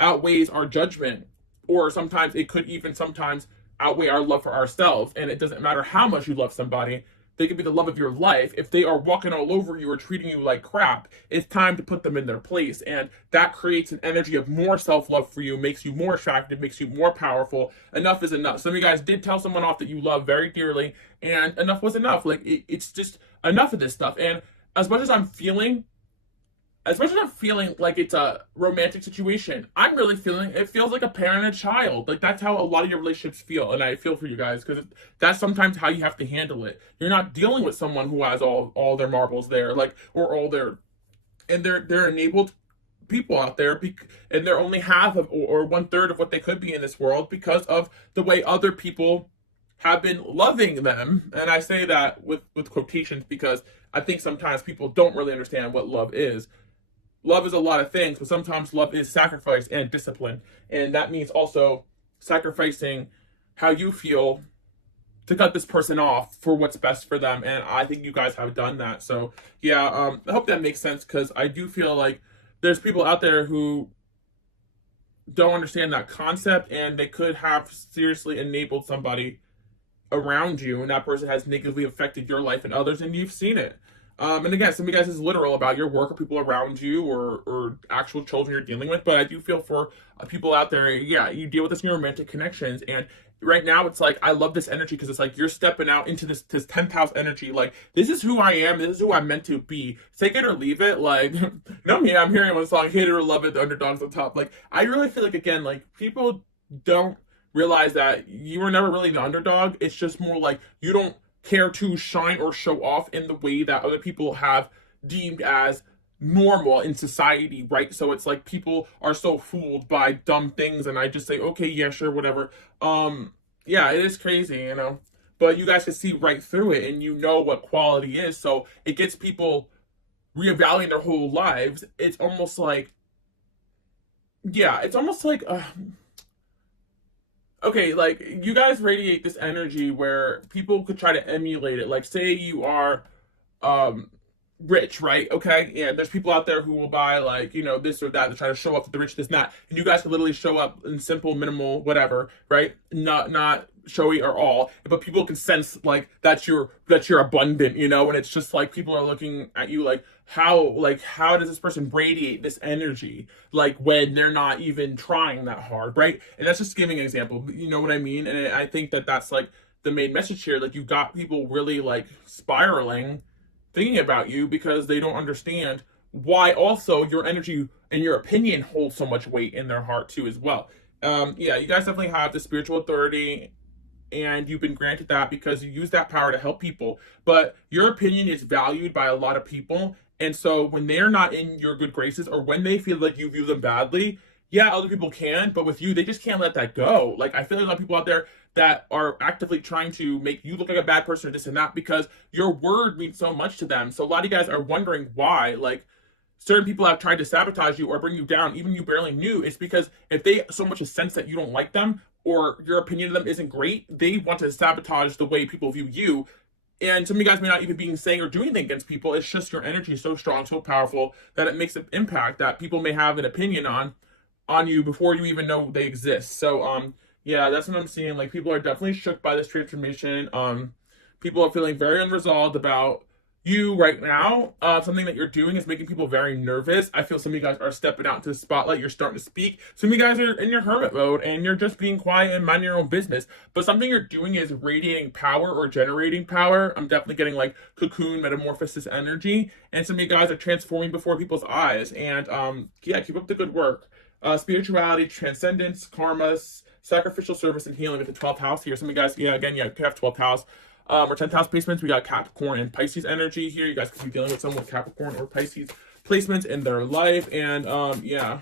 outweighs our judgment, or sometimes it could even sometimes outweigh our love for ourselves. And it doesn't matter how much you love somebody, they could be the love of your life. If they are walking all over you or treating you like crap, it's time to put them in their place. And that creates an energy of more self-love for you, makes you more attractive, makes you more powerful. Enough is enough. Some of you guys did tell someone off that you love very dearly, and enough was enough. Like, it's just enough of this stuff. And as much as I'm feeling like it's a romantic situation, I'm really feeling it feels like a parent and a child. Like, that's how a lot of your relationships feel. And I feel for you guys, because that's sometimes how you have to handle it. You're not dealing with someone who has all their marbles there, like, or all their, and they're enabled people out there, and they're only half of or 1/3 of what they could be in this world because of the way other people have been loving them. And I say that with quotations, because I think sometimes people don't really understand what love is. Love is a lot of things, but sometimes love is sacrifice and discipline. And that means also sacrificing how you feel to cut this person off for what's best for them. And I think you guys have done that. So yeah, I hope that makes sense, because I do feel like there's people out there who don't understand that concept, and they could have seriously enabled somebody around you, and that person has negatively affected your life and others, and you've seen it. And again, some of you guys is literal about your work or people around you, or actual children you're dealing with. But I do feel for people out there, yeah, you deal with this in your romantic connections. And right now it's like, I love this energy, because it's like you're stepping out into this 10th house energy. Like, this is who I am. This is who I'm meant to be. Take it or leave it. Like, no, me, I'm hearing one song, hate it or love it, the underdog's on top. Like, I really feel like, again, like, people don't realize that you were never really the underdog. It's just more like you don't care to shine or show off in the way that other people have deemed as normal in society, right? So it's like people are so fooled by dumb things, and I just say, okay, yeah, sure, whatever. Yeah, it is crazy, but you guys can see right through it, and you know what quality is. So it gets people reevaluating their whole lives. It's almost like, yeah, it's almost like, okay, like, you guys radiate this energy where people could try to emulate it. Like, say you are rich, right? Okay, and there's people out there who will buy, like, this or that to try to show off the rich, this, that, and you guys can literally show up in simple, minimal, whatever, right? Not showy or all, but people can sense like that you're abundant, and it's just like people are looking at you like, how does this person radiate this energy, like, when they're not even trying that hard, right? And that's just giving an example, you know what I mean? And I think that that's like the main message here. Like, you got people really like spiraling, thinking about you, because they don't understand why also your energy and your opinion holds so much weight in their heart too as well. Yeah, you guys definitely have the spiritual authority, and you've been granted that because you use that power to help people, but your opinion is valued by a lot of people. And so when they're not in your good graces, or when they feel like you view them badly, yeah, other people can, but with you, they just can't let that go. Like, I feel like a lot of people out there that are actively trying to make you look like a bad person or this and that, because your word means so much to them. So a lot of you guys are wondering why, like, certain people have tried to sabotage you or bring you down, even you barely knew. It's because if they so much a sense that you don't like them, or your opinion of them isn't great, they want to sabotage the way people view you. And some of you guys may not even be saying or doing anything against people. It's just your energy is so strong, so powerful, that it makes an impact that people may have an opinion on. on you before you even know they exist. So yeah, that's what I'm seeing. Like people are definitely shook by this transformation. People are feeling very unresolved about you right now. Something that you're doing is making people very nervous. I feel some of you guys are stepping out to the spotlight. You're starting to speak. Some of you guys are in your hermit mode and you're just being quiet and minding your own business. But something you're doing is radiating power or generating power. I'm definitely getting like cocoon metamorphosis energy. And some of you guys are transforming before people's eyes. And yeah, keep up the good work. Spirituality, transcendence, karmas, sacrificial service, and healing with the 12th house here. Some of you guys, yeah, again, yeah, you have 12th house. Or 10th house placements. We got Capricorn and Pisces energy here. You guys could be dealing with someone with Capricorn or Pisces placements in their life. And yeah.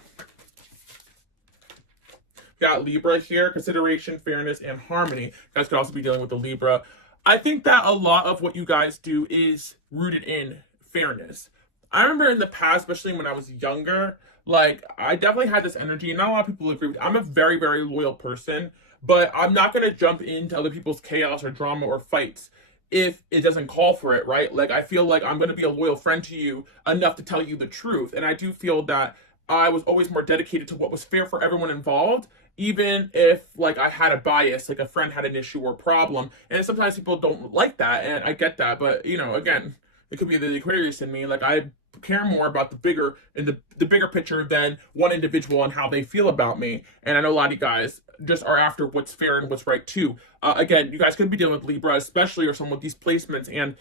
Got Libra here, consideration, fairness, and harmony. You guys could also be dealing with the Libra. I think that a lot of what you guys do is rooted in fairness. I remember in the past, especially when I was younger, like I definitely had this energy, and not a lot of people agree with. I'm a very, very loyal person, but I'm not gonna jump into other people's chaos or drama or fights if it doesn't call for it, right? Like I feel like I'm gonna be a loyal friend to you enough to tell you the truth. And I do feel that I was always more dedicated to what was fair for everyone involved, even if like I had a bias, like a friend had an issue or problem. And sometimes people don't like that, and I get that, but you know, again, it could be the Aquarius in me. Like I care more about the bigger and the bigger picture than one individual and how they feel about me. And I know a lot of you guys just are after what's fair and what's right too. Again, you guys could be dealing with Libra, especially, or someone with these placements. And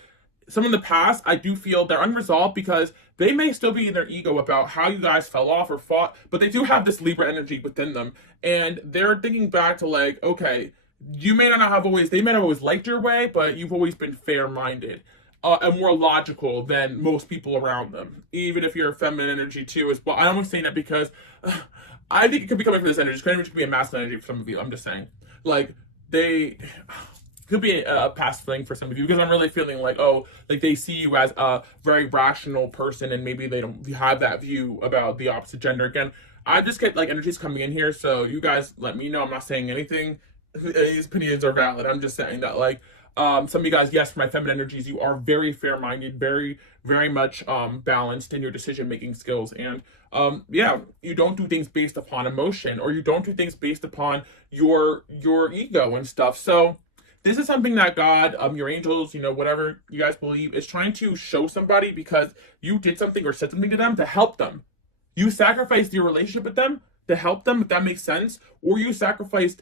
some in the past, I do feel they're unresolved because they may still be in their ego about how you guys fell off or fought, but they do have this Libra energy within them. And they're thinking back to like, okay, you may not have always, they may not have always liked your way, but you've always been fair-minded. And more logical than most people around them, even if you're a feminine energy too as well. I'm only saying that because I think it could be coming from this energy. It could be a masculine energy for some of you. I'm just saying, like they could be a past thing for some of you because I'm really feeling like, oh, like they see you as a very rational person and maybe they don't have that view about the opposite gender. Again, I just get like energies coming in here, so you guys let me know. I'm not saying anything. These opinions are valid. I'm just saying that like. Some of you guys, yes, for my feminine energies, you are very fair-minded, very, very much balanced in your decision-making skills. And yeah, you don't do things based upon emotion, or you don't do things based upon your ego and stuff. So this is something that God, your angels, you know, whatever you guys believe, is trying to show somebody because you did something or said something to them to help them. You sacrificed your relationship with them to help them, if that makes sense, or you sacrificed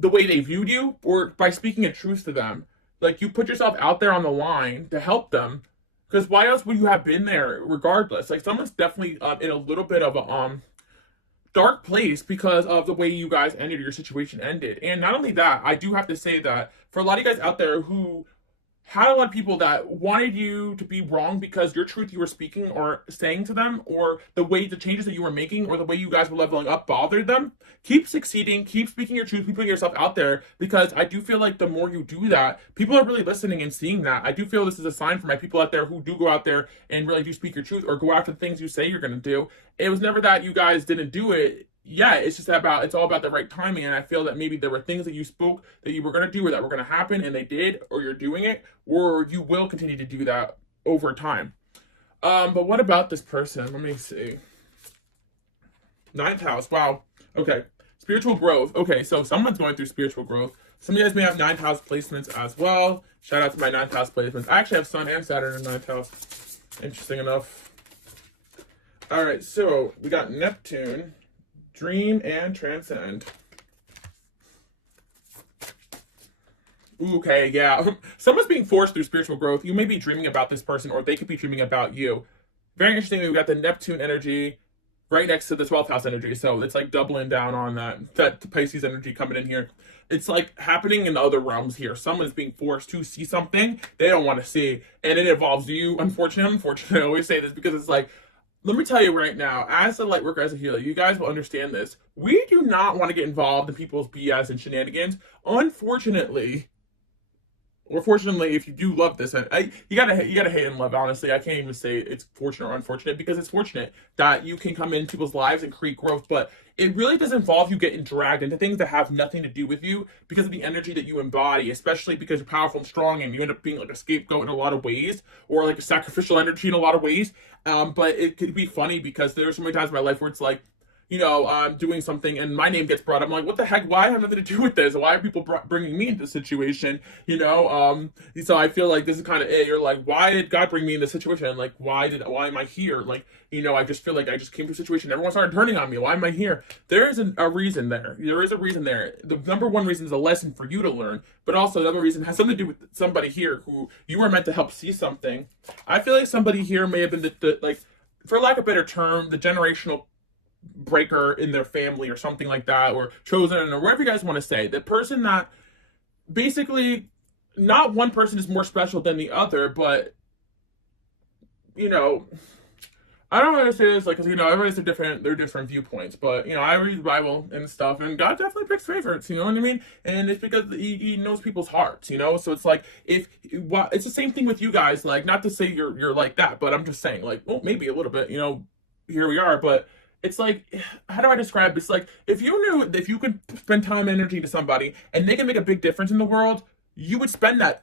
the way they viewed you, or by speaking a truth to them. Like you put yourself out there on the line to help them, because why else would you have been there regardless? Like someone's definitely in a little bit of a dark place because of the way you guys ended, your situation ended. And not only that, I do have to say that for a lot of you guys out there who had a lot of people that wanted you to be wrong because your truth you were speaking or saying to them, or the way the changes that you were making, or the way you guys were leveling up bothered them, keep succeeding, keep speaking your truth, keep putting yourself out there, because I do feel like the more you do that, people are really listening and seeing that. I do feel this is a sign for my people out there who do go out there and really do speak your truth or go after the things you say you're going to do. It was never that you guys didn't do it. Yeah, it's just about, it's all about the right timing. And I feel that maybe there were things that you spoke that you were going to do or that were going to happen and they did, or you're doing it, or you will continue to do that over time. But what about this person? Let me see. Ninth house. Wow. Okay. Spiritual growth. Okay, so someone's going through spiritual growth. Some of you guys may have ninth house placements as well. Shout out to my ninth house placements. I actually have Sun and Saturn in ninth house. Interesting enough. All right, so we got Neptune. Dream and transcend. Okay, yeah. Someone's being forced through spiritual growth. You may be dreaming about this person, or they could be dreaming about you. Very interesting. We've got the Neptune energy right next to the 12th house energy. So it's like doubling down on that Pisces energy coming in here. It's like happening in other realms here. Someone's being forced to see something they don't want to see. And it involves you. Unfortunately, I always say this because it's like, let me tell you right now, as a light worker, as a healer, you guys will understand this. We do not want to get involved in people's BS and shenanigans. Unfortunately, or fortunately, if you do love this, you gotta hate and love. Honestly, I can't even say it's fortunate or unfortunate, because it's fortunate that you can come in people's lives and create growth. But it really does involve you getting dragged into things that have nothing to do with you because of the energy that you embody, especially because you're powerful and strong, and you end up being like a scapegoat in a lot of ways, or like a sacrificial energy in a lot of ways. But it could be funny because there are so many times in my life where it's like, I'm doing something and my name gets brought up. I'm like, what the heck? Why? I have nothing to do with this. Why are people bringing me into this situation? So I feel like this is kind of it. You're like, why did God bring me in this situation? Like, why am I here? Like, I just feel like I just came to a situation. Everyone started turning on me. Why am I here? There is a reason there. There is a reason there. The number one reason is a lesson for you to learn, but also the other reason has something to do with somebody here who you were meant to help see something. I feel like somebody here may have been like, for lack of a better term, the generational breaker in their family or something like that, or chosen, or whatever you guys want to say. The person that basically, not one person is more special than the other, but I don't know how to say this, like, because everybody's they're different viewpoints, but I read the Bible and stuff, and God definitely picks favorites. You know what I mean? And it's because He knows people's hearts. So it's like, it's the same thing with you guys. Like, not to say you're like that, but I'm just saying, like, well, maybe a little bit. Here we are, but it's like, how do I describe it? It's like, if you could spend time and energy to somebody and they can make a big difference in the world, you would spend that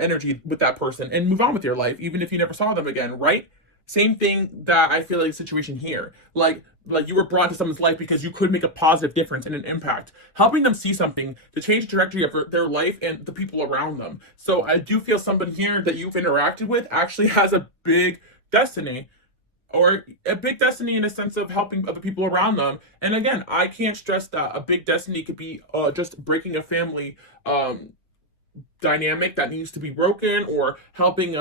energy with that person and move on with your life, even if you never saw them again, right? Same thing that I feel like the situation here. Like you were brought to someone's life because you could make a positive difference and an impact, helping them see something to change the trajectory of their life and the people around them. So I do feel somebody here that you've interacted with actually has a big destiny, or a big destiny in a sense of helping other people around them. And again, I can't stress that a big destiny could be just breaking a family dynamic that needs to be broken, or helping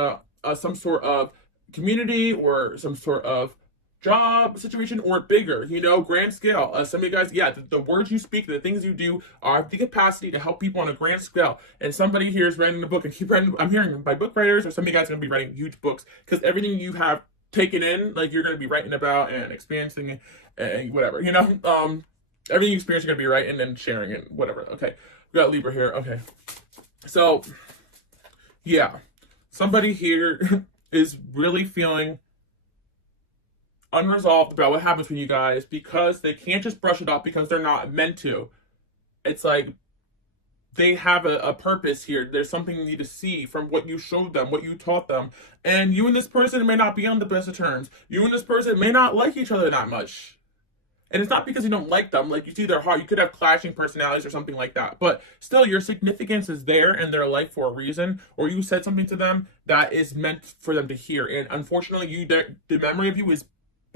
some sort of community or some sort of job situation, or bigger, grand scale. Some of you guys, yeah, the words you speak, the things you do have the capacity to help people on a grand scale. And somebody here is writing a book, and I'm hearing by book writers, or some of you guys are going to be writing huge books, because everything you have taken in, like, you're going to be writing about and experiencing and whatever, everything you experience, you're going to be writing and sharing and whatever. Okay, we got Libra here. Okay, so yeah, somebody here is really feeling unresolved about what happens when you guys, because they can't just brush it off because they're not meant to. It's like they have a purpose here. There's something you need to see from what you showed them, what you taught them. And you and this person may not be on the best of terms. You and this person may not like each other that much. And it's not because you don't like them. Like, you see their heart. You could have clashing personalities or something like that. But still, your significance is there in their life for a reason. Or you said something to them that is meant for them to hear. And unfortunately, the memory of you is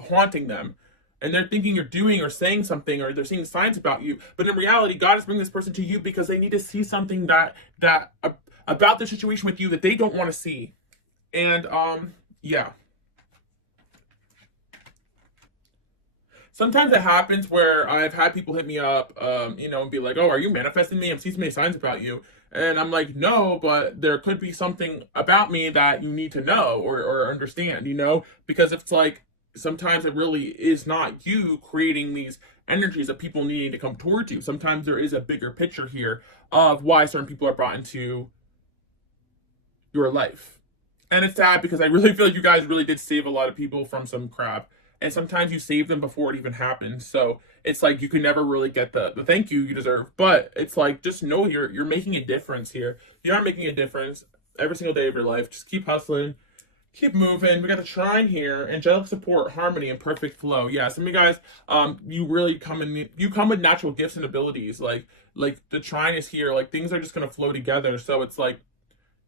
haunting them. And they're thinking you're doing or saying something, or they're seeing signs about you. But in reality, God is bringing this person to you because they need to see something that about the situation with you that they don't want to see. And yeah. Sometimes it happens where I've had people hit me up, and be like, "Oh, are you manifesting me? I'm seeing so many signs about you." And I'm like, "No, but there could be something about me that you need to know or understand, because it's like, sometimes it really is not you creating these energies of people needing to come towards you. Sometimes there is a bigger picture here of why certain people are brought into your life." And it's sad because I really feel like you guys really did save a lot of people from some crap. And sometimes you save them before it even happens. So it's like you can never really get the thank you deserve. But it's like, just know you're making a difference here. You are making a difference every single day of your life. Just keep hustling. Keep moving. We got the trine here. Angelic support, harmony, and perfect flow. Yeah, some of you guys, you really come with natural gifts and abilities. Like the trine is here. Like, things are just gonna flow together. So it's like,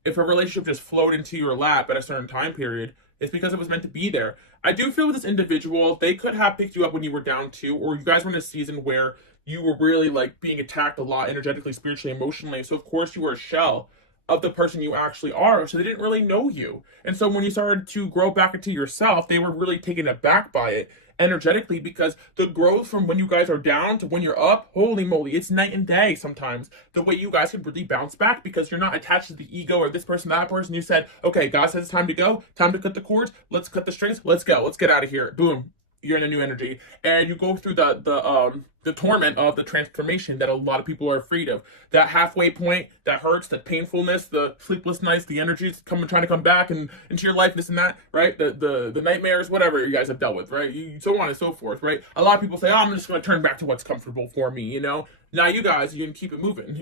if a relationship just flowed into your lap at a certain time period, it's because it was meant to be there. I do feel with this individual, they could have picked you up when you were down too, or you guys were in a season where you were really like being attacked a lot energetically, spiritually, emotionally. So of course you were a shell of the person you actually are. So they didn't really know you. And so when you started to grow back into yourself, they were really taken aback by it energetically, because the growth from when you guys are down to when you're up, holy moly, it's night and day sometimes. The way you guys can really bounce back, because you're not attached to the ego or this person, that person. You said, okay, God says it's time to go, time to cut the cords, let's cut the strings, let's go, let's get out of here. Boom. You're in a new energy, and you go through the torment of the transformation that a lot of people are afraid of. That halfway point that hurts, that painfulness, the sleepless nights, the energies trying to come back and into your life, this and that, right? The nightmares, whatever you guys have dealt with, right? So on and so forth, right? A lot of people say, "Oh, I'm just going to turn back to what's comfortable for me," Now you guys, you can keep it moving,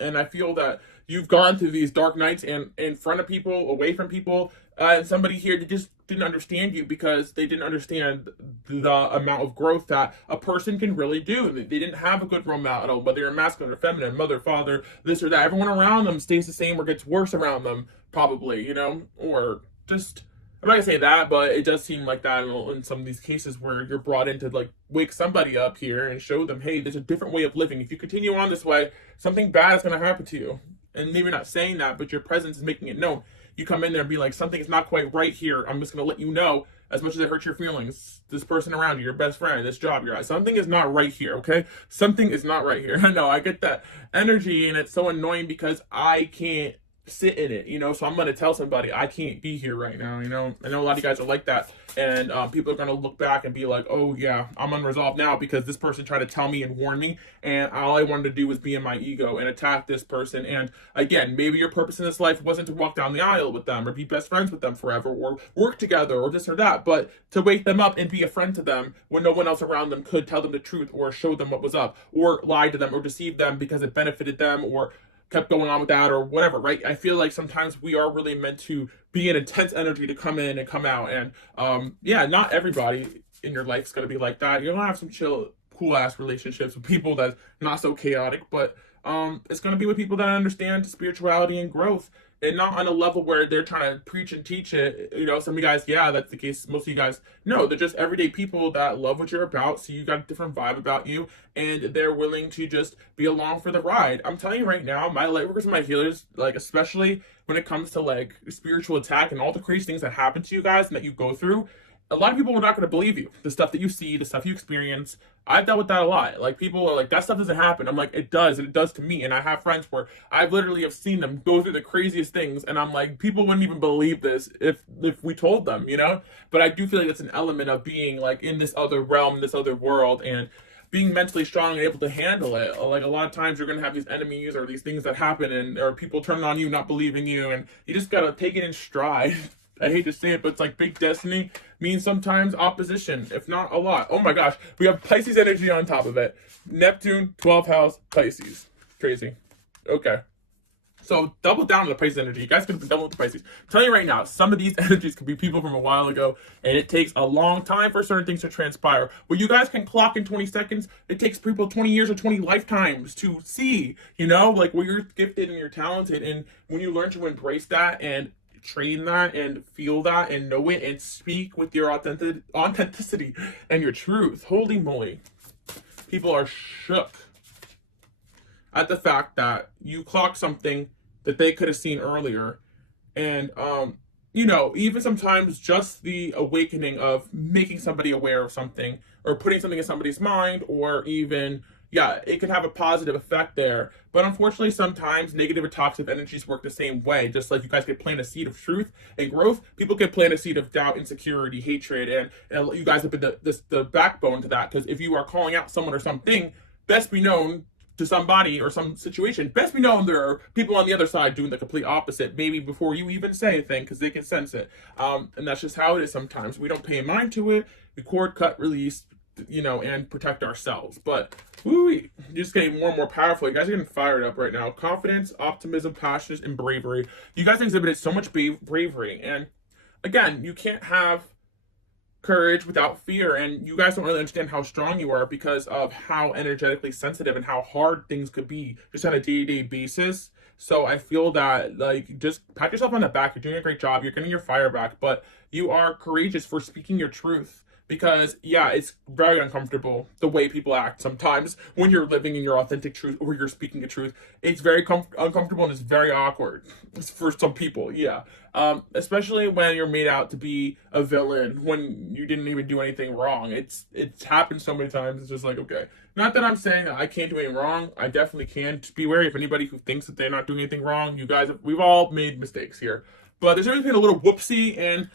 And I feel that you've gone through these dark nights and in front of people, away from people, and somebody here to just didn't understand you because they didn't understand the amount of growth that a person can really do. They didn't have a good role model, whether you're masculine or feminine, mother, father, this or that. Everyone around them stays the same or gets worse around them, probably, or just. I'm not gonna say that, but it does seem like that in some of these cases where you're brought in to like wake somebody up here and show them, hey, there's a different way of living. If you continue on this way, something bad is gonna happen to you. And maybe you're not saying that, but your presence is making it known. You come in there and be like, something is not quite right here. I'm just gonna let you know, as much as it hurts your feelings. This person around you, your best friend, this job you're at, something is not right here. Okay, something is not right here. I know, I get that energy, and it's so annoying because I can't sit in it, so I'm going to tell somebody I can't be here right now. I know a lot of you guys are like that, and people are going to look back and be like, oh yeah, I'm unresolved now because this person tried to tell me and warn me, and all I wanted to do was be in my ego and attack this person. And again, maybe your purpose in this life wasn't to walk down the aisle with them or be best friends with them forever or work together or this or that, but to wake them up and be a friend to them when no one else around them could tell them the truth or show them what was up or lie to them or deceive them because it benefited them or kept going on with that or whatever, right? I feel like sometimes we are really meant to be an intense energy to come in and come out. And yeah, not everybody in your life is going to be like that. You're going to have some chill, cool ass relationships with people that's not so chaotic, but it's going to be with people that understand spirituality and growth, and not on a level where they're trying to preach and teach it. Some of you guys, yeah, that's the case. Most of you guys, no, they're just everyday people that love what you're about. So you got a different vibe about you, and they're willing to just be along for the ride. I'm telling you right now, my light workers and my healers, like especially when it comes to like spiritual attack and all the crazy things that happen to you guys and that you go through, a lot of people are not going to believe you. The stuff that you see, the stuff you experience. I've dealt with that a lot. Like people are like, that stuff doesn't happen. I'm like, it does, and it does to me. And I have friends where I've literally have seen them go through the craziest things, and I'm like, people wouldn't even believe this if we told them, But I do feel like it's an element of being like in this other realm, this other world, and being mentally strong and able to handle it. Like a lot of times you're gonna have these enemies or these things that happen, and or people turning on you, not believing you, and you just gotta take it in stride. I hate to say it, but it's like big destiny means sometimes opposition, if not a lot. Oh my gosh, we have Pisces energy on top of it. Neptune, 12th house, Pisces. Crazy. Okay. So double down on the Pisces energy. You guys could double with the Pisces. I'm telling you right now, some of these energies could be people from a while ago, and it takes a long time for certain things to transpire. What you guys can clock in 20 seconds, it takes people 20 years or 20 lifetimes to see, like where you're gifted and you're talented. And when you learn to embrace that and train that and feel that and know it and speak with your authenticity and your truth, holy moly, people are shook at the fact that you clocked something that they could have seen earlier. And even sometimes just the awakening of making somebody aware of something or putting something in somebody's mind, or even it can have a positive effect there. But unfortunately, sometimes negative or toxic energies work the same way. Just like you guys could plant a seed of truth and growth, people can plant a seed of doubt, insecurity, hatred, and you guys have been the backbone to that. Because if you are calling out someone or something, best be known to somebody or some situation, best be known there are people on the other side doing the complete opposite, maybe before you even say a thing, because they can sense it. And that's just how it is sometimes. We don't pay mind to it. Record, cut, release, and protect ourselves. But you're just getting more and more powerful. You guys are getting fired up right now. Confidence, optimism, passion, and bravery. You guys exhibited so much bravery. And again, you can't have courage without fear, and you guys don't really understand how strong you are because of how energetically sensitive and how hard things could be just on a day-to-day basis. So I feel that, like, just pat yourself on the back. You're doing a great job. You're getting your fire back, but you are courageous for speaking your truth. Because, it's very uncomfortable the way people act sometimes when you're living in your authentic truth or you're speaking the truth. It's very uncomfortable, and it's very awkward for some people, especially when you're made out to be a villain when you didn't even do anything wrong. It's happened so many times. It's just like, okay. Not that I'm saying that I can't do anything wrong. I definitely can. Just be wary of anybody who thinks that they're not doing anything wrong. You guys, we've all made mistakes here. But there's always been a little whoopsie, and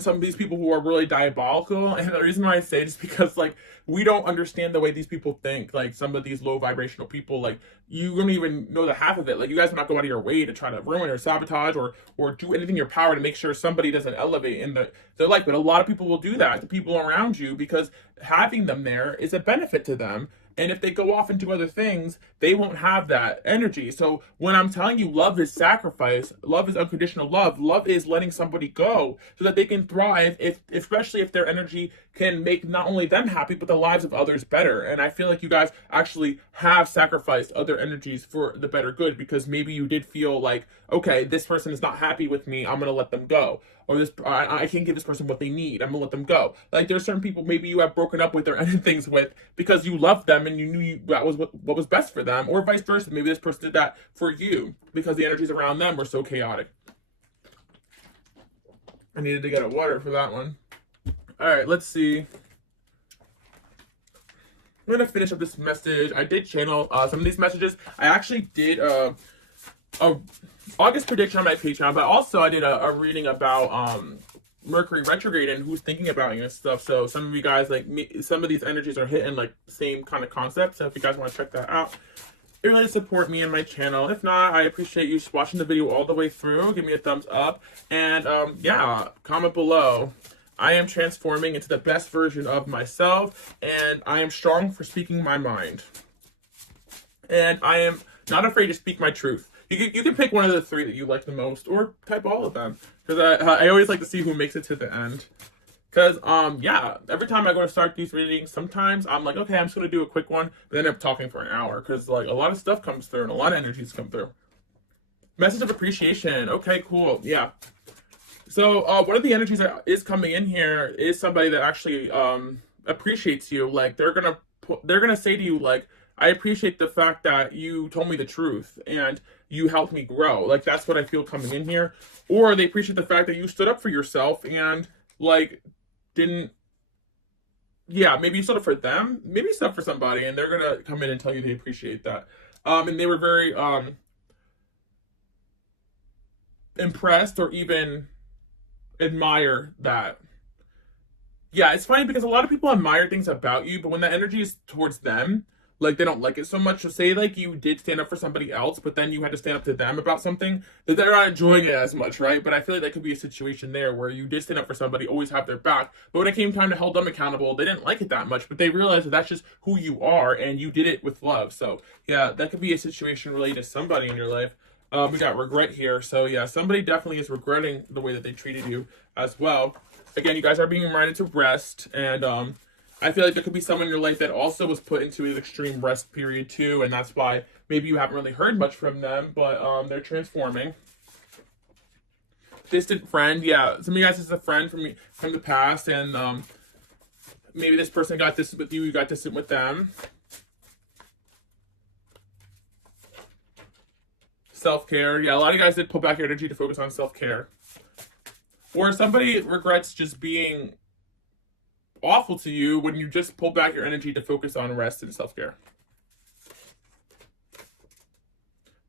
some of these people who are really diabolical. And the reason why I say it is because, like, we don't understand the way these people think. Like, some of these low vibrational people, like, you don't even know the half of it. Like, you guys will not go out of your way to try to ruin or sabotage or do anything in your power to make sure somebody doesn't elevate in their life. But a lot of people will do that to people around you because having them there is a benefit to them. And if they go off and do other things, they won't have that energy. So when I'm telling you love is sacrifice, love is unconditional love, love is letting somebody go so that they can thrive, if especially if their energy can make not only them happy, but the lives of others better. And I feel like you guys actually have sacrificed other energies for the better good, because maybe you did feel like, okay, this person is not happy with me, I'm gonna let them go. Or this, I can't give this person what they need, I'm gonna let them go. Like there's certain people maybe you have broken up with or ended things with because you loved them and you knew that was what was best for them, or vice versa. Maybe this person did that for you because the energies around them were so chaotic. I needed to get a water for that one. All right, let's see. I'm gonna finish up this message. I did channel some of these messages. I actually did a August prediction on my Patreon, but also I did a reading about Mercury retrograde and who's thinking about you and stuff. So some of you guys, like me, some of these energies are hitting like the same kind of concept. So if you guys want to check that out, it really support me and my channel. If not, I appreciate you watching the video all the way through. Give me a thumbs up, and yeah, comment below. I am transforming into the best version of myself, and I am strong for speaking my mind. And I am not afraid to speak my truth. You can pick one of the three that you like the most, or type all of them, because I always like to see who makes it to the end. Because yeah, every time I go to start these readings, sometimes I'm like, okay, I'm just gonna do a quick one, but then I'm talking for an hour, because like a lot of stuff comes through and a lot of energies come through. Message of appreciation. Okay, cool. Yeah. So one of the energies that is coming in here is somebody that actually appreciates you. Like they're gonna say to you, like, I appreciate the fact that you told me the truth and you helped me grow. Like that's what I feel coming in here. Or they appreciate the fact that you stood up for yourself and like didn't, yeah, maybe you stood up for them, maybe you stood up for somebody, and they're gonna come in and tell you they appreciate that. And they were very impressed or even admire that. Yeah, it's funny because a lot of people admire things about you, but when the energy is towards them, like they don't like it so much. So say like you did stand up for somebody else, but then you had to stand up to them about something, that they're not enjoying it as much, right? But I feel like that could be a situation there where you did stand up for somebody, always have their back, but when it came time to hold them accountable, they didn't like it that much, but they realized that that's just who you are and you did it with love. So yeah, that could be a situation related to somebody in your life. We got regret here. So yeah, somebody definitely is regretting the way that they treated you as well. Again, you guys are being reminded to rest, and I feel like there could be someone in your life that also was put into an extreme rest period too, and that's why maybe you haven't really heard much from them, but they're transforming. Distant friend, yeah, some of you guys is a friend from the past, and maybe this person got distant with you, you got distant with them. Self-care, yeah, a lot of you guys did pull back your energy to focus on self-care. Or somebody regrets just being awful to you when you just pull back your energy to focus on rest and self-care.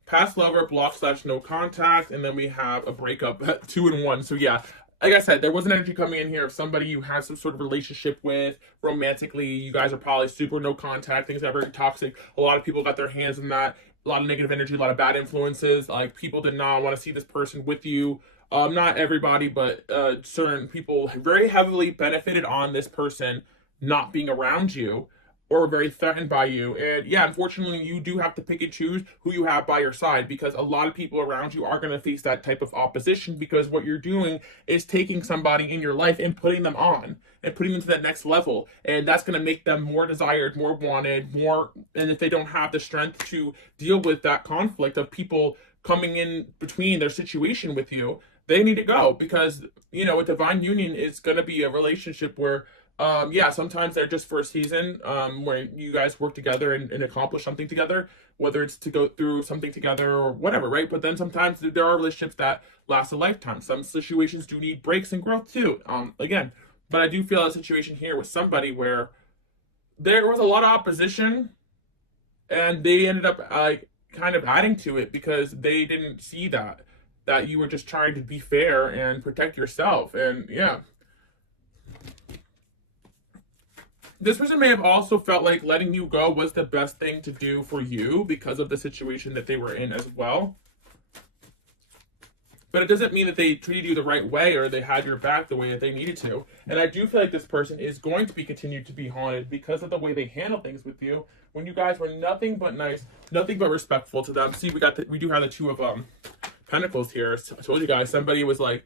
Past lover, block / no contact, and then we have a breakup, 2 and 1. So yeah, like I said, there was an energy coming in here of somebody you had some sort of relationship with romantically. You guys are probably super no contact, things that are very toxic. A lot of people got their hands in that. A lot of negative energy, a lot of bad influences. Like people did not want to see this person with you. Not everybody, but certain people very heavily benefited on this person not being around you or were very threatened by you. And yeah, unfortunately, you do have to pick and choose who you have by your side, because a lot of people around you are going to face that type of opposition, because what you're doing is taking somebody in your life and putting them on and putting them to that next level. And that's going to make them more desired, more wanted, more. And if they don't have the strength to deal with that conflict of people coming in between their situation with you, they need to go, because, you know, a divine union is going to be a relationship where, yeah, sometimes they're just for a season, where you guys work together and accomplish something together, whether it's to go through something together or whatever, right? But then sometimes there are relationships that last a lifetime. Some situations do need breaks and growth too, again. But I do feel a situation here with somebody where there was a lot of opposition, and they ended up kind of adding to it because they didn't see that you were just trying to be fair and protect yourself. And yeah, this person may have also felt like letting you go was the best thing to do for you because of the situation that they were in as well. But it doesn't mean that they treated you the right way or they had your back the way that they needed to. And I do feel like this person is going to be continued to be haunted because of the way they handle things with you when you guys were nothing but nice, nothing but respectful to them. See, we do have the two of Pentacles here. So I told you guys somebody was like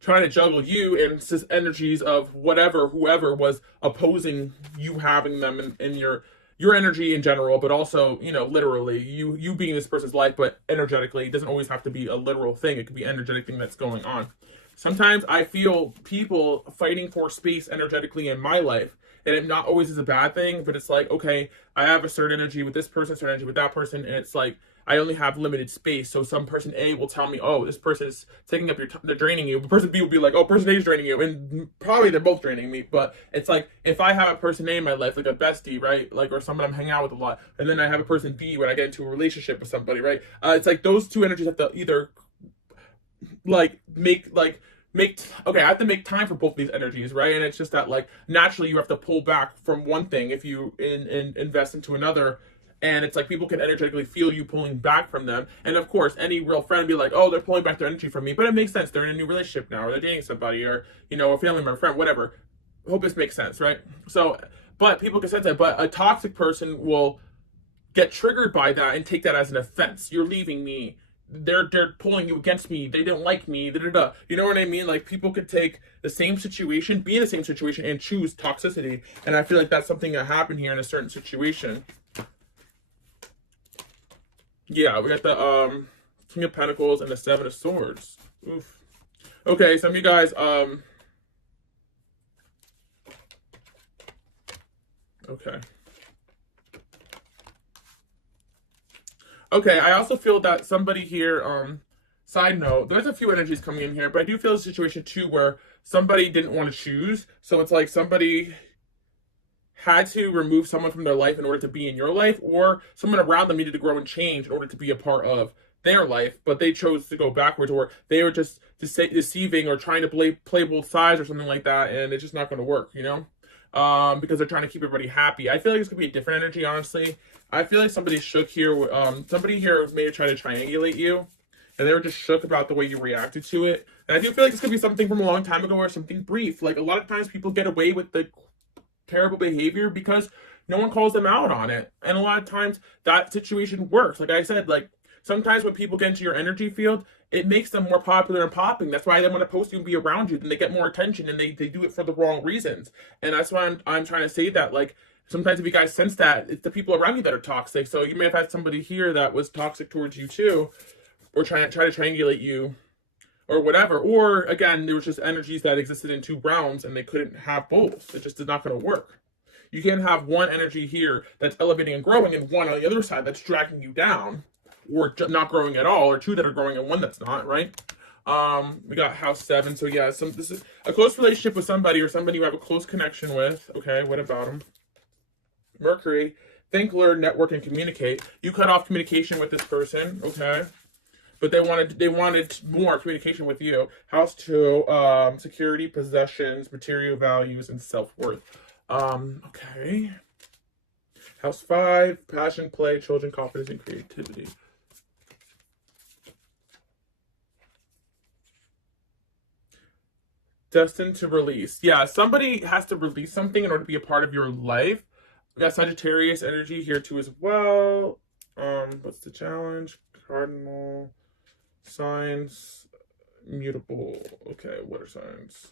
trying to juggle you and energies of whoever was opposing you having them in your energy in general, but also, literally you being this person's life, but energetically. It doesn't always have to be a literal thing. It could be an energetic thing that's going on. Sometimes I feel people fighting for space energetically in my life, and it not always is a bad thing, but it's like, okay, I have a certain energy with this person, certain energy with that person, and it's like I only have limited space. So some person A will tell me, oh, this person is taking up your time, they're draining you. But person B will be like, oh, person A is draining you. And probably they're both draining me. But it's like, if I have a person A in my life, like a bestie, right? Like, or someone I'm hanging out with a lot. And then I have a person B when I get into a relationship with somebody, right? It's like those two energies have to either I have to make time for both these energies, right? And it's just that like naturally you have to pull back from one thing if you invest into another. And it's like people can energetically feel you pulling back from them. And of course, any real friend would be like, oh, they're pulling back their energy from me. But it makes sense. They're in a new relationship now, or they're dating somebody, or, a family member, friend, whatever. Hope this makes sense, right? So, but people can sense that. But a toxic person will get triggered by that and take that as an offense. You're leaving me. They're pulling you against me. They didn't like me. Da, da, da. You know what I mean? Like people could take the same situation, be in the same situation, and choose toxicity. And I feel like that's something that happened here in a certain situation. Yeah, we got the King of Pentacles and the Seven of Swords. Oof. Okay, some of you guys, okay. Okay, I also feel that somebody here, side note, there's a few energies coming in here, but I do feel a situation too where somebody didn't want to choose. So it's like somebody had to remove someone from their life in order to be in your life, or someone around them needed to grow and change in order to be a part of their life, but they chose to go backwards, or they were just deceiving or trying to play both sides or something like that, and it's just not going to work, because they're trying to keep everybody happy. I feel like it's going to be a different energy, honestly. I feel like somebody shook here. Somebody here may try to triangulate you, and they were just shook about the way you reacted to it. And I do feel like this could be something from a long time ago or something brief. Like a lot of times people get away with the terrible behavior because no one calls them out on it, and a lot of times that situation works. Like I said, like sometimes when people get into your energy field, it makes them more popular and popping. That's why they want to post you and be around you. Then they get more attention, and they do it for the wrong reasons. And that's why I'm trying to say that, like, sometimes if you guys sense that, it's the people around you that are toxic. So you may have had somebody here that was toxic towards you too, or try to triangulate you, or whatever. Or again, there was just energies that existed in two realms and they couldn't have both. It just is not going to work. You can't have one energy here that's elevating and growing and one on the other side that's dragging you down, or not growing at all, or two that are growing and one that's not, right? We got house 7. So yeah, this is a close relationship with somebody, or somebody you have a close connection with. Okay, what about them? Mercury, think, learn, network, and communicate. You cut off communication with this person, okay? But they wanted more communication with you. House 2, security, possessions, material values, and self-worth. Okay. House 5, passion, play, children, confidence, and creativity. Destined to release. Yeah, somebody has to release something in order to be a part of your life. We got Sagittarius energy here too as well. What's the challenge? Cardinal. Signs. Mutable. Okay, what are signs?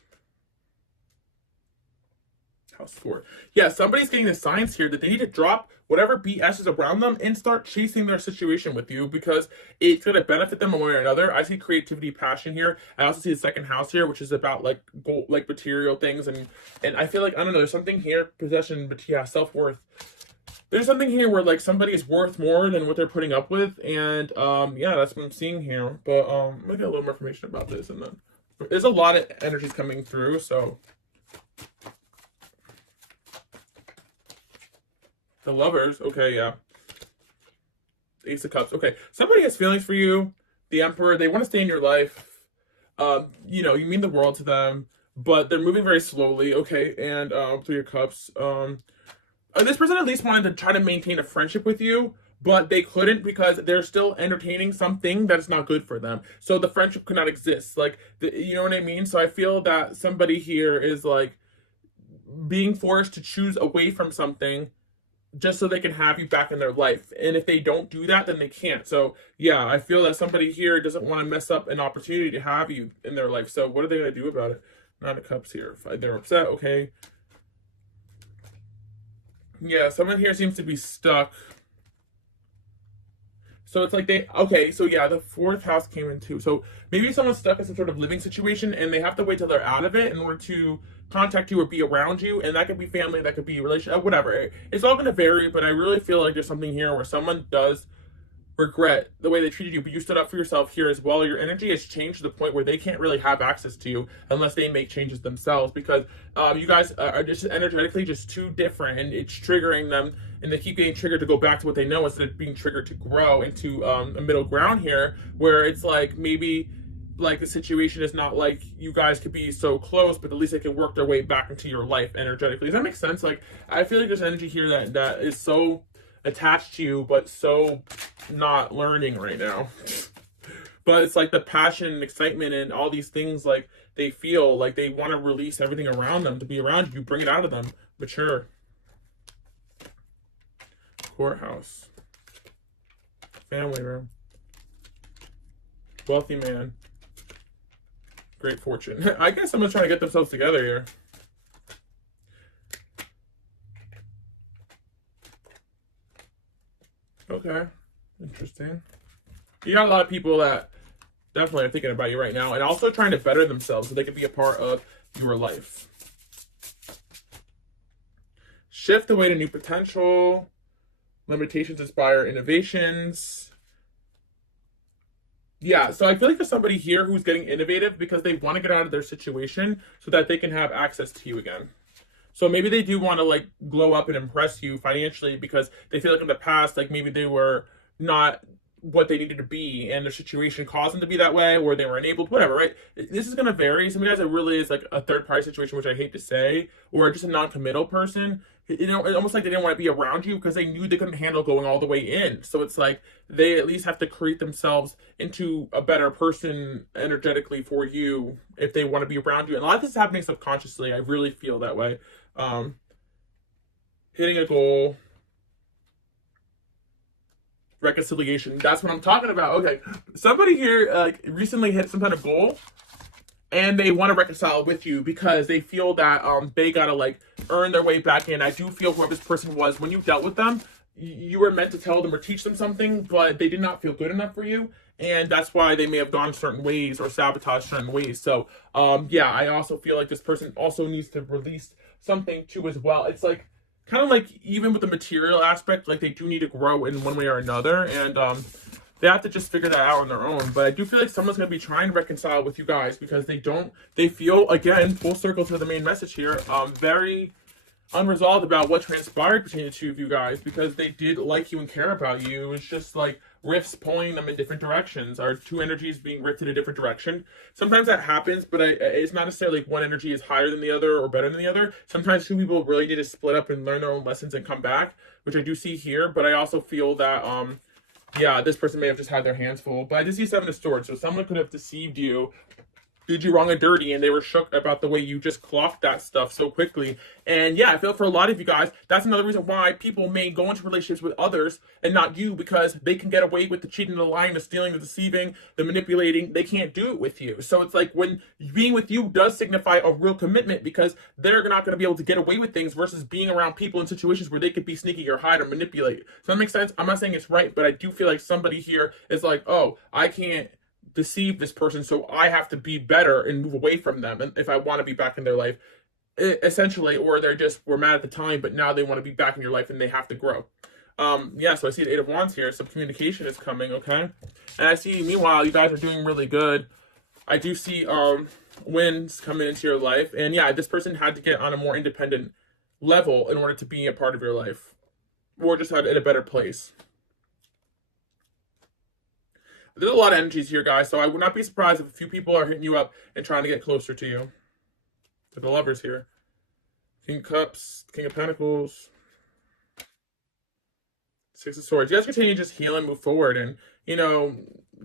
House 4. Yeah, somebody's getting the signs here that they need to drop whatever BS is around them and start chasing their situation with you, because it's going to benefit them one way or another. I see creativity, passion here. I also see the second house here, which is about like gold, like material things, and I feel like, I don't know, there's something here, possession, but yeah, self-worth. There's something here where like somebody is worth more than what they're putting up with, and yeah, that's what I'm seeing here. But I'm gonna get a little more information about this, and then there's a lot of energies coming through, so. The Lovers, okay, yeah. Ace of Cups, okay. Somebody has feelings for you. The Emperor, they want to stay in your life. You mean the world to them, but they're moving very slowly, okay. And Three of Cups. This person at least wanted to try to maintain a friendship with you, but they couldn't because they're still entertaining something that's not good for them. So the friendship could not exist. Like, you know what I mean? So I feel that somebody here is like being forced to choose away from something just so they can have you back in their life. And if they don't do that, then they can't. So yeah, I feel that somebody here doesn't want to mess up an opportunity to have you in their life. So what are they going to do about it? Nine of Cups here. They're upset. Okay. Yeah, someone here seems to be stuck. So it's like okay, so yeah, the fourth house came in too. So maybe someone's stuck in some sort of living situation and they have to wait till they're out of it in order to contact you or be around you. And that could be family, that could be relationship, whatever. It's all going to vary, but I really feel like there's something here where someone does regret the way they treated you, but you stood up for yourself here as well. Your energy has changed to the point where they can't really have access to you unless they make changes themselves, because you guys are just energetically just too different, and it's triggering them, and they keep getting triggered to go back to what they know instead of being triggered to grow into a middle ground here, where it's like maybe like the situation is not like you guys could be so close, but at least they can work their way back into your life energetically. Does that make sense? Like, I feel like there's energy here that is so attached to you, but so not learning right now. But it's like the passion and excitement and all these things, like they feel like they want to release everything around them to be around you. Bring it out of them. Mature. Courthouse. Family room. Wealthy man. Great fortune. I guess someone's trying to get themselves together here. Okay. Interesting. You got a lot of people that definitely are thinking about you right now and also trying to better themselves so they can be a part of your life. Shift away to new potential. Limitations inspire innovations. Yeah, so I feel like there's somebody here who's getting innovative because they want to get out of their situation so that they can have access to you again. So maybe they do want to like glow up and impress you financially because they feel like in the past, like maybe they were not what they needed to be and their situation caused them to be that way, or they were enabled, whatever, right? This is going to vary. Some guys, it really is like a third party situation, which I hate to say, or just a non-committal person. You know, it's almost like they didn't want to be around you because they knew they couldn't handle going all the way in. So it's like they at least have to create themselves into a better person energetically for you if they want to be around you. And a lot of this is happening subconsciously. I really feel that way. Hitting a goal. Reconciliation. That's what I'm talking about. Okay. Somebody here recently hit some kind of goal and they want to reconcile with you because they feel that they gotta like earn their way back in. I do feel whoever this person was, when you dealt with them, you were meant to tell them or teach them something, but they did not feel good enough for you, and that's why they may have gone certain ways or sabotaged certain ways. So yeah, I also feel like this person also needs to release something too as well. It's like kind of like even with the material aspect, like they do need to grow in one way or another, and they have to just figure that out on their own. But I do feel like someone's going to be trying to reconcile with you guys because they feel, again, full circle to the main message here, very unresolved about what transpired between the two of you guys because they did like you and care about you. It was just like rifts pulling them in different directions, or two energies being rifted in a different direction. Sometimes that happens, but it's not necessarily like one energy is higher than the other or better than the other. Sometimes two people really need to split up and learn their own lessons and come back, which I do see here. But I also feel that yeah, this person may have just had their hands full. But I did see Seven of Swords, so someone could have deceived you, did you wrong and dirty, and they were shook about the way you just clocked that stuff so quickly. And yeah, I feel for a lot of you guys, that's another reason why people may go into relationships with others and not you, because they can get away with the cheating, the lying, the stealing, the deceiving, the manipulating. They can't do it with you. So it's like when being with you does signify a real commitment, because they're not going to be able to get away with things versus being around people in situations where they could be sneaky or hide or manipulate. So that makes sense. I'm not saying it's right, but I do feel like somebody here is like, oh, I can't deceive this person, so I have to be better and move away from them, and if I want to be back in their life, essentially, or they're just were mad at the time, but now they want to be back in your life and they have to grow. Yeah, so I see the Eight of Wands here. Some communication is coming, okay? And I see, meanwhile, you guys are doing really good. I do see wins coming into your life, and yeah, this person had to get on a more independent level in order to be a part of your life, or just in a better place. There's a lot of energies here, guys, so I would not be surprised if a few people are hitting you up and trying to get closer to you. To the Lovers here. King of Cups, King of Pentacles. Six of Swords. You guys continue to just heal and move forward, and you know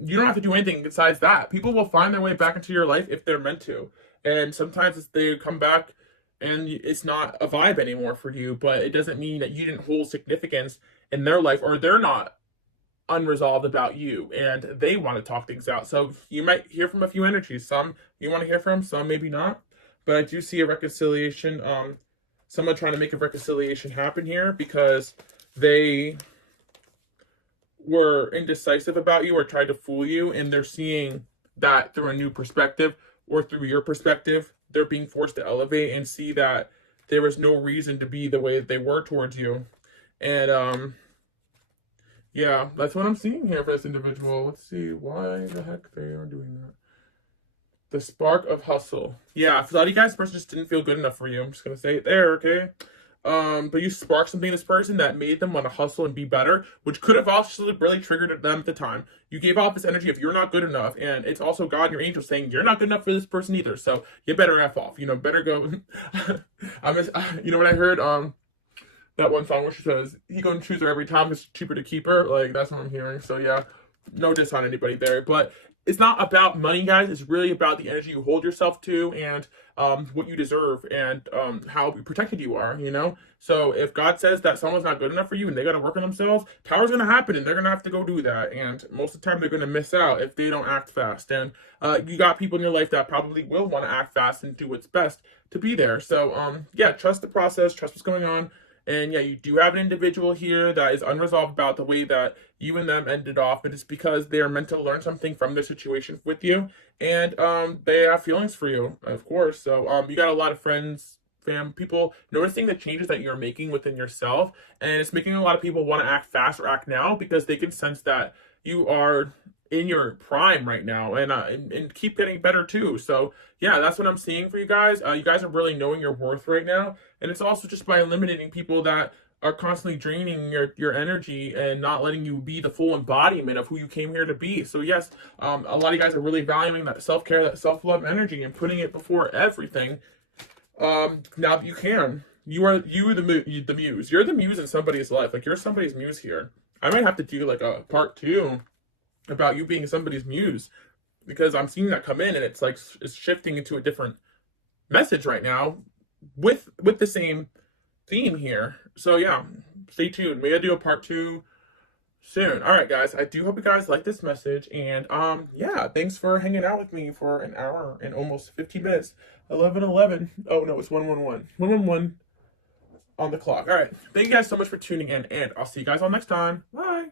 you don't have to do anything besides that. People will find their way back into your life if they're meant to, and sometimes they come back and it's not a vibe anymore for you. But it doesn't mean that you didn't hold significance in their life, or they're not unresolved about you, and they want to talk things out. So you might hear from a few energies. Some you want to hear from, some maybe not. But I do see a reconciliation. Someone trying to make a reconciliation happen here because they were indecisive about you or tried to fool you, and they're seeing that through a new perspective or through your perspective. They're being forced to elevate and see that there was no reason to be the way that they were towards you. And yeah, that's what I'm seeing here for this individual. Let's see why the heck they are doing that. The spark of hustle. Yeah, for a lot of you guys, this person just didn't feel good enough for you. I'm just gonna say it there, okay? But you sparked something in this person that made them want to hustle and be better, which could have also really triggered them at the time. You gave off this energy of you're not good enough, and it's also God and your angel saying you're not good enough for this person either. So you better F off. You know, better go. You know what I heard? That one song where she says he gonna choose her every time. It's cheaper to keep her. Like that's what I'm hearing. So yeah, no diss on anybody there, but it's not about money, guys. It's really about the energy you hold yourself to and what you deserve and how protected you are, you know? So if God says that someone's not good enough for you and they got to work on themselves, power's going to happen and they're going to have to go do that. And most of the time they're going to miss out if they don't act fast. And you got people in your life that probably will want to act fast and do what's best to be there. So yeah, trust the process, trust what's going on. And yeah, you do have an individual here that is unresolved about the way that you and them ended off, but it's because they are meant to learn something from their situation with you, and they have feelings for you, of course. So you got a lot of friends, people noticing the changes that you're making within yourself, and it's making a lot of people want to act fast or act now because they can sense that you are in your prime right now, and keep getting better too. So yeah, that's what I'm seeing for you guys. You guys are really knowing your worth right now, and it's also just by eliminating people that are constantly draining your energy and not letting you be the full embodiment of who you came here to be. So yes, a lot of you guys are really valuing that self-care, that self-love energy, and putting it before everything. Now that you can, the muse. You're the muse in somebody's life. Like you're somebody's muse here. I might have to do like a part 2 about you being somebody's muse, because I'm seeing that come in and it's like it's shifting into a different message right now with the same theme here. So yeah, stay tuned. Maybe I'll do a part 2 soon. All right, guys, I do hope you guys like this message, and yeah, thanks for hanging out with me for an hour and almost 15 minutes. 11:11. Oh no, it's 1:11. 1:11 on the clock. All right, thank you guys so much for tuning in, and I'll see you guys all next time. Bye.